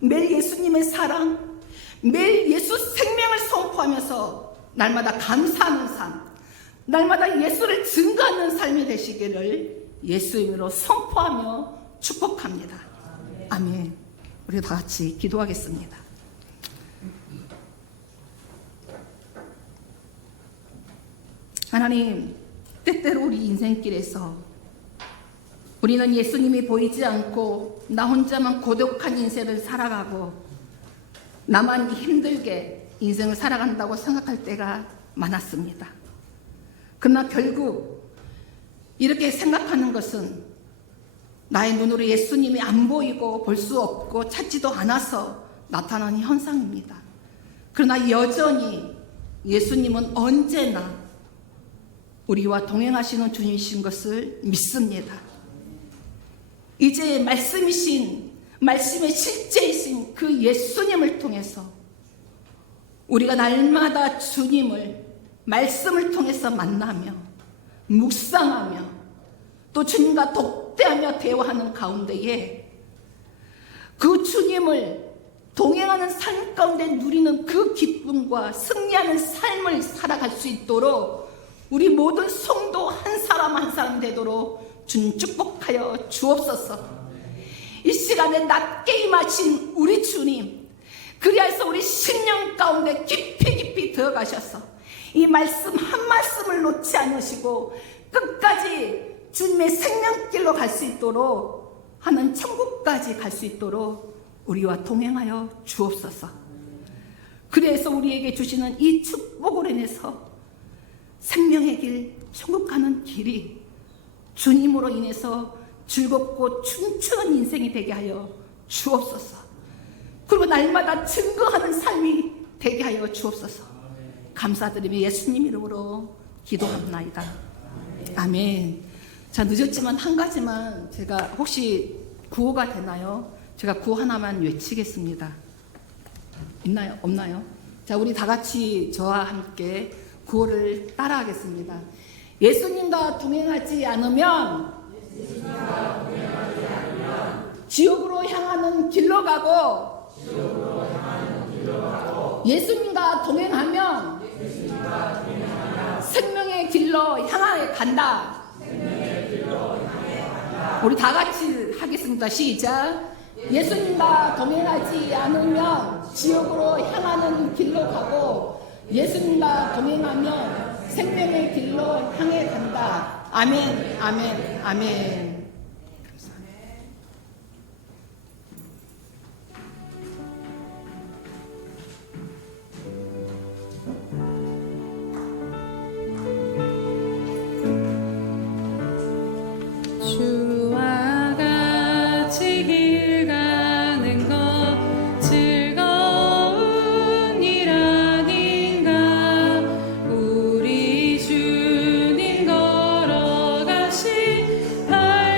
매일 예수님의 사랑, 매일 예수 생명을 선포하면서 날마다 감사하는 삶, 날마다 예수를 증거하는 삶이 되시기를 예수 이름으로 선포하며 축복합니다. 아멘. 우리 다 같이 기도하겠습니다. 하나님, 때때로 우리 인생길에서 우리는 예수님이 보이지 않고 나 혼자만 고독한 인생을 살아가고 나만 힘들게 인생을 살아간다고 생각할 때가 많았습니다. 그러나 결국 이렇게 생각하는 것은 나의 눈으로 예수님이 안 보이고 볼 수 없고 찾지도 않아서 나타나는 현상입니다. 그러나 여전히 예수님은 언제나 우리와 동행하시는 주님이신 것을 믿습니다. 이제 말씀의 실제이신 그 예수님을 통해서 우리가 날마다 주님을 말씀을 통해서 만나며 묵상하며 또 주님과 독대하며 대화하는 가운데에 그 주님을 동행하는 삶 가운데 누리는 그 기쁨과 승리하는 삶을 살아갈 수 있도록 우리 모든 성도 한 사람 한 사람 되도록 주님 축복하여 주옵소서. 이 시간에 낮게 임하신 우리 주님, 그리하여서 우리 심령 가운데 깊이 들어가셔서 이 말씀 한 말씀을 놓지 않으시고 끝까지 주님의 생명길로 갈 수 있도록 하는 천국까지 갈 수 있도록 우리와 동행하여 주옵소서. 그래서 우리에게 주시는 이 축복으로 인해서 생명의 길, 천국 가는 길이 주님으로 인해서 즐겁고 춤추는 인생이 되게 하여 주옵소서. 그리고 날마다 증거하는 삶이 되게 하여 주옵소서. 감사드리며 예수님 이름으로 기도합나이다. 아멘. 자, 늦었지만 한 가지만 제가 혹시 구호가 되나요? 제가 구호 하나만 외치겠습니다. 있나요? 없나요? 자, 우리 다 같이 저와 함께 구호를 따라하겠습니다. 예수님과 동행하지 않으면 지옥으로 향하는 길로 가고 예수님과 동행하면 생명의 길로 향해 간다. 우리 다 같이 하겠습니다. 시작. 예수님과 동행하지 않으면 지옥으로 향하는 길로 가고 예수님과 동행하면 생명의 길로 향해 간다. 아멘, 아멘, 아멘. 주와 같이 길 가는 것 즐거운 일 아닌가. 우리 주님 걸어가신 발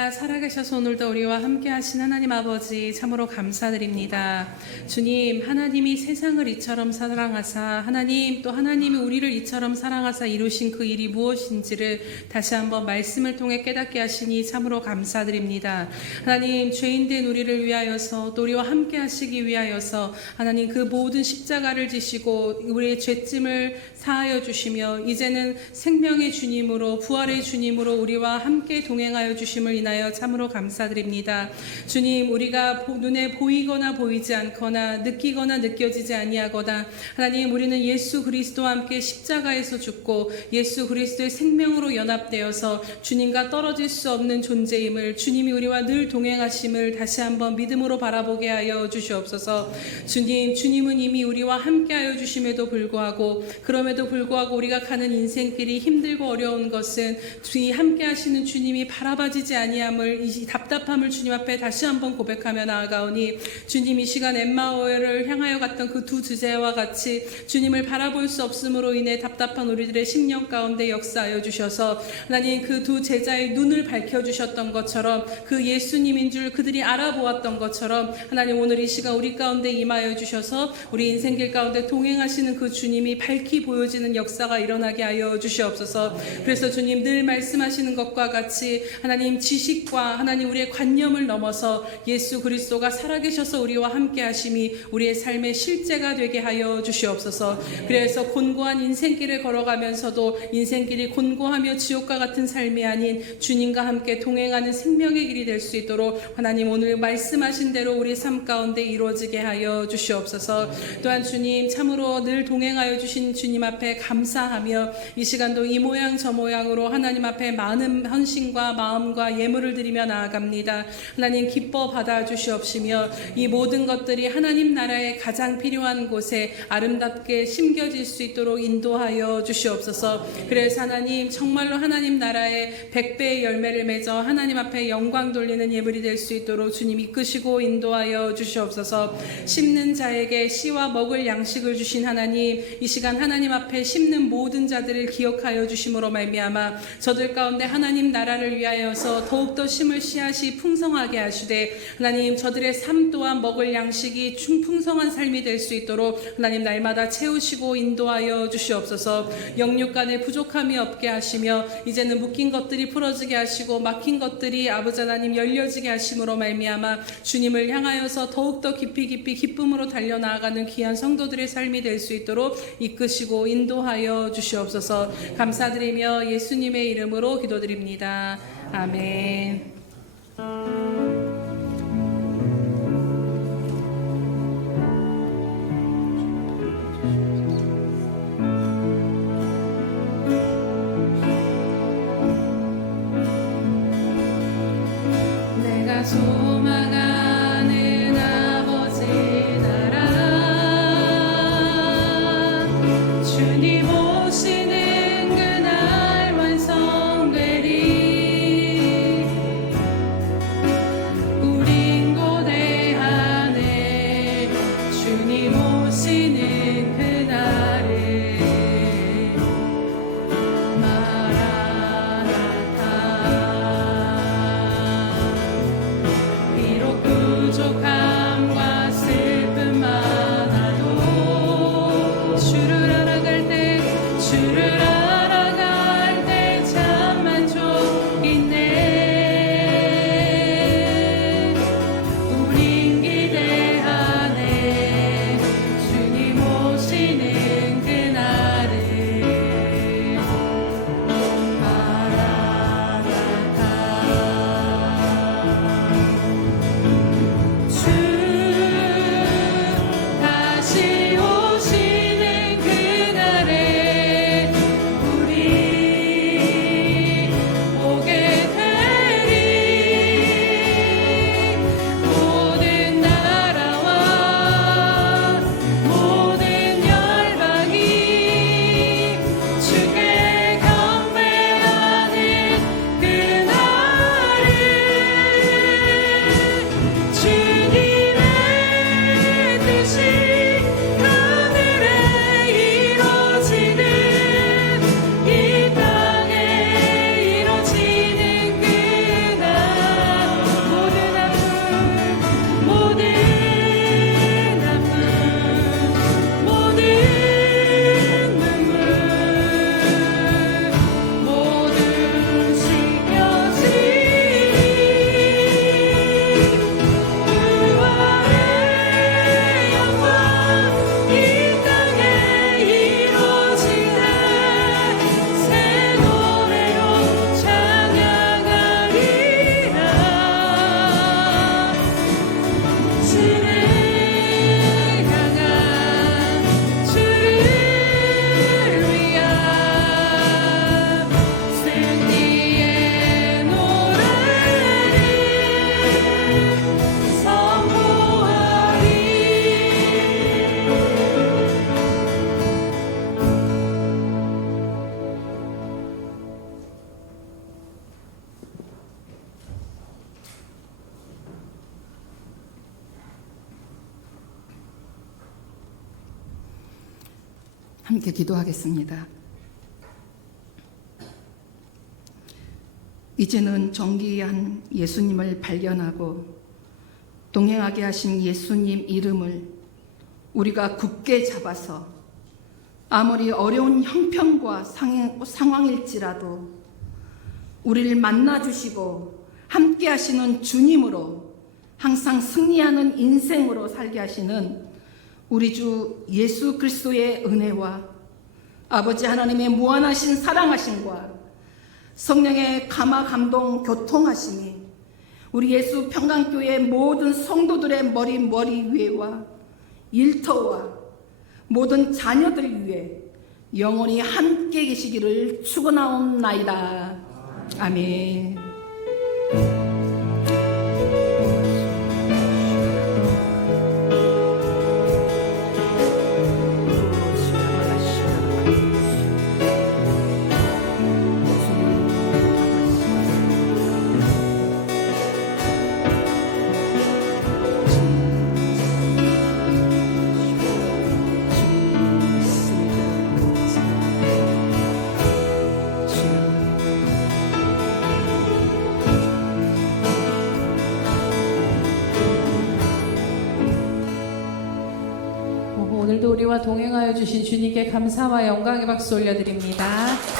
우리가 살아계셔서 오늘도 우리와 함께 하신 하나님 아버지 참으로 감사드립니다. 주님, 하나님이 세상을 이처럼 사랑하사 하나님 또 하나님이 우리를 이처럼 사랑하사 이루신 그 일이 무엇인지를 다시 한번 말씀을 통해 깨닫게 하시니 참으로 감사드립니다. 하나님, 죄인된 우리를 위하여서 또 우리와 함께 하시기 위하여서 하나님 그 모든 십자가를 지시고 우리의 죄짐을 사하여 주시며 이제는 생명의 주님으로 부활의 주님으로 우리와 함께 동행하여 주심을 인하여 참으로 감사드립니다. 주님, 우리가 눈에 보이거나 보이지 않거나 느끼거나 느껴지지 아니하거나 하나님, 우리는 예수 그리스도와 함께 십자가에서 죽고 예수 그리스도의 생명으로 연합되어서 주님과 떨어질 수 없는 존재임을, 주님이 우리와 늘 동행하심을 다시 한번 믿음으로 바라보게 하여 주시옵소서. 주님, 주님은 이미 우리와 함께 하여 주심에도 불구하고 그럼에도 불구하고 우리가 가는 인생길이 힘들고 어려운 것은 주님 함께 하시는 주님이 바라봐지지 아니함을, 이 답답함을 주님 앞에 다시 한번 고백하며 나아가오니 주님, 이 시간 엠마오를 향하여 갔던 그 두 주제와 같이 주님을 바라볼 수 없음으로 인해 답답한 우리들의 심령 가운데 역사하여 주셔서 하나님 그 두 제자의 눈을 밝혀주셨던 것처럼 그 예수님인 줄 그들이 알아보았던 것처럼 하나님 오늘 이 시간 우리 가운데 임하여 주셔서 우리 인생길 가운데 동행하시는 그 주님이 밝히 보여지는 역사가 일어나게 하여 주시옵소서. 그래서 주님, 늘 말씀하시는 것과 같이 하나님 지식과 하나님 우리의 관념을 넘어서 예수 그리스도가 살아계셔서 우리와 함께 하심이 우리의 삶의 실제가 되게 하여 주시옵소서. 그래서 곤고한 인생길을 걸어가면서도 인생길이 곤고하며 지옥과 같은 삶이 아닌 주님과 함께 동행하는 생명의 길이 될 수 있도록 하나님 오늘 말씀하신 대로 우리 삶 가운데 이루어지게 하여 주시옵소서. 또한 주님, 참으로 늘 동행하여 주신 주님 앞에 감사하며 이 시간도 이 모양 저 모양으로 하나님 앞에 많은 헌신과 마음과 예물을 드리며 나아갑니다. 하나님 기뻐 받아 주시옵시며 이 모든 것들이 하나님 나라에 가장 필요한 곳에 아름답게 심겨질 수 있도록 인도하여 주시옵소서. 그래서 하나님 정말로 하나님 나라에 100배의 열매를 맺어 하나님 앞에 영광 돌리는 예물이 될 수 있도록 주님 이끄시고 인도하여 주시옵소서. 심는 자에게 씨와 먹을 양식을 주신 하나님, 이 시간 하나님 앞에 심는 모든 자들을 기억하여 주심으로 말미암아 저들 가운데 하나님 나라를 위하여서 더욱더 심을 씨앗이 풍성하게 하시되 하나님 저들의 삶 또한 먹을 양식이 풍성한 삶이 될 수 있도록 하나님 날마다 채우시고 인도하여 주시옵소서. 영육 간에 부족함이 없게 하시며 이제는 묶인 것들이 풀어지게 하시고 막힌 것들이 아버지 하나님 열려지게 하심으로 말미암아 주님을 향하여서 더욱더 깊이 기쁨으로 달려나아가는 귀한 성도들의 삶이 될 수 있도록 이끄시고 인도하여 주시옵소서. 감사드리며 예수님의 이름으로 기도드립니다. 아멘. 내가 소망하는 아버지 나라 주님 오시는 그날 완성되리. 우린 고대하네 주님 오시는 그날을. 마라나타. 비록 함께 기도하겠습니다. 이제는 정기한 예수님을 발견하고 동행하게 하신 예수님 이름을 우리가 굳게 잡아서 아무리 어려운 형편과 상황일지라도 우리를 만나주시고 함께 하시는 주님으로 항상 승리하는 인생으로 살게 하시는 우리 주 예수 그리스도의 은혜와 아버지 하나님의 무한하신 사랑하심과 성령의 감화 감동 교통하심이 우리 예수 평강교회 모든 성도들의 머리 위에와 일터와 모든 자녀들 위해 영원히 함께 계시기를 축원하옵나이다. 아멘. 오늘도 우리와 동행하여 주신 주님께 감사와 영광의 박수 올려드립니다.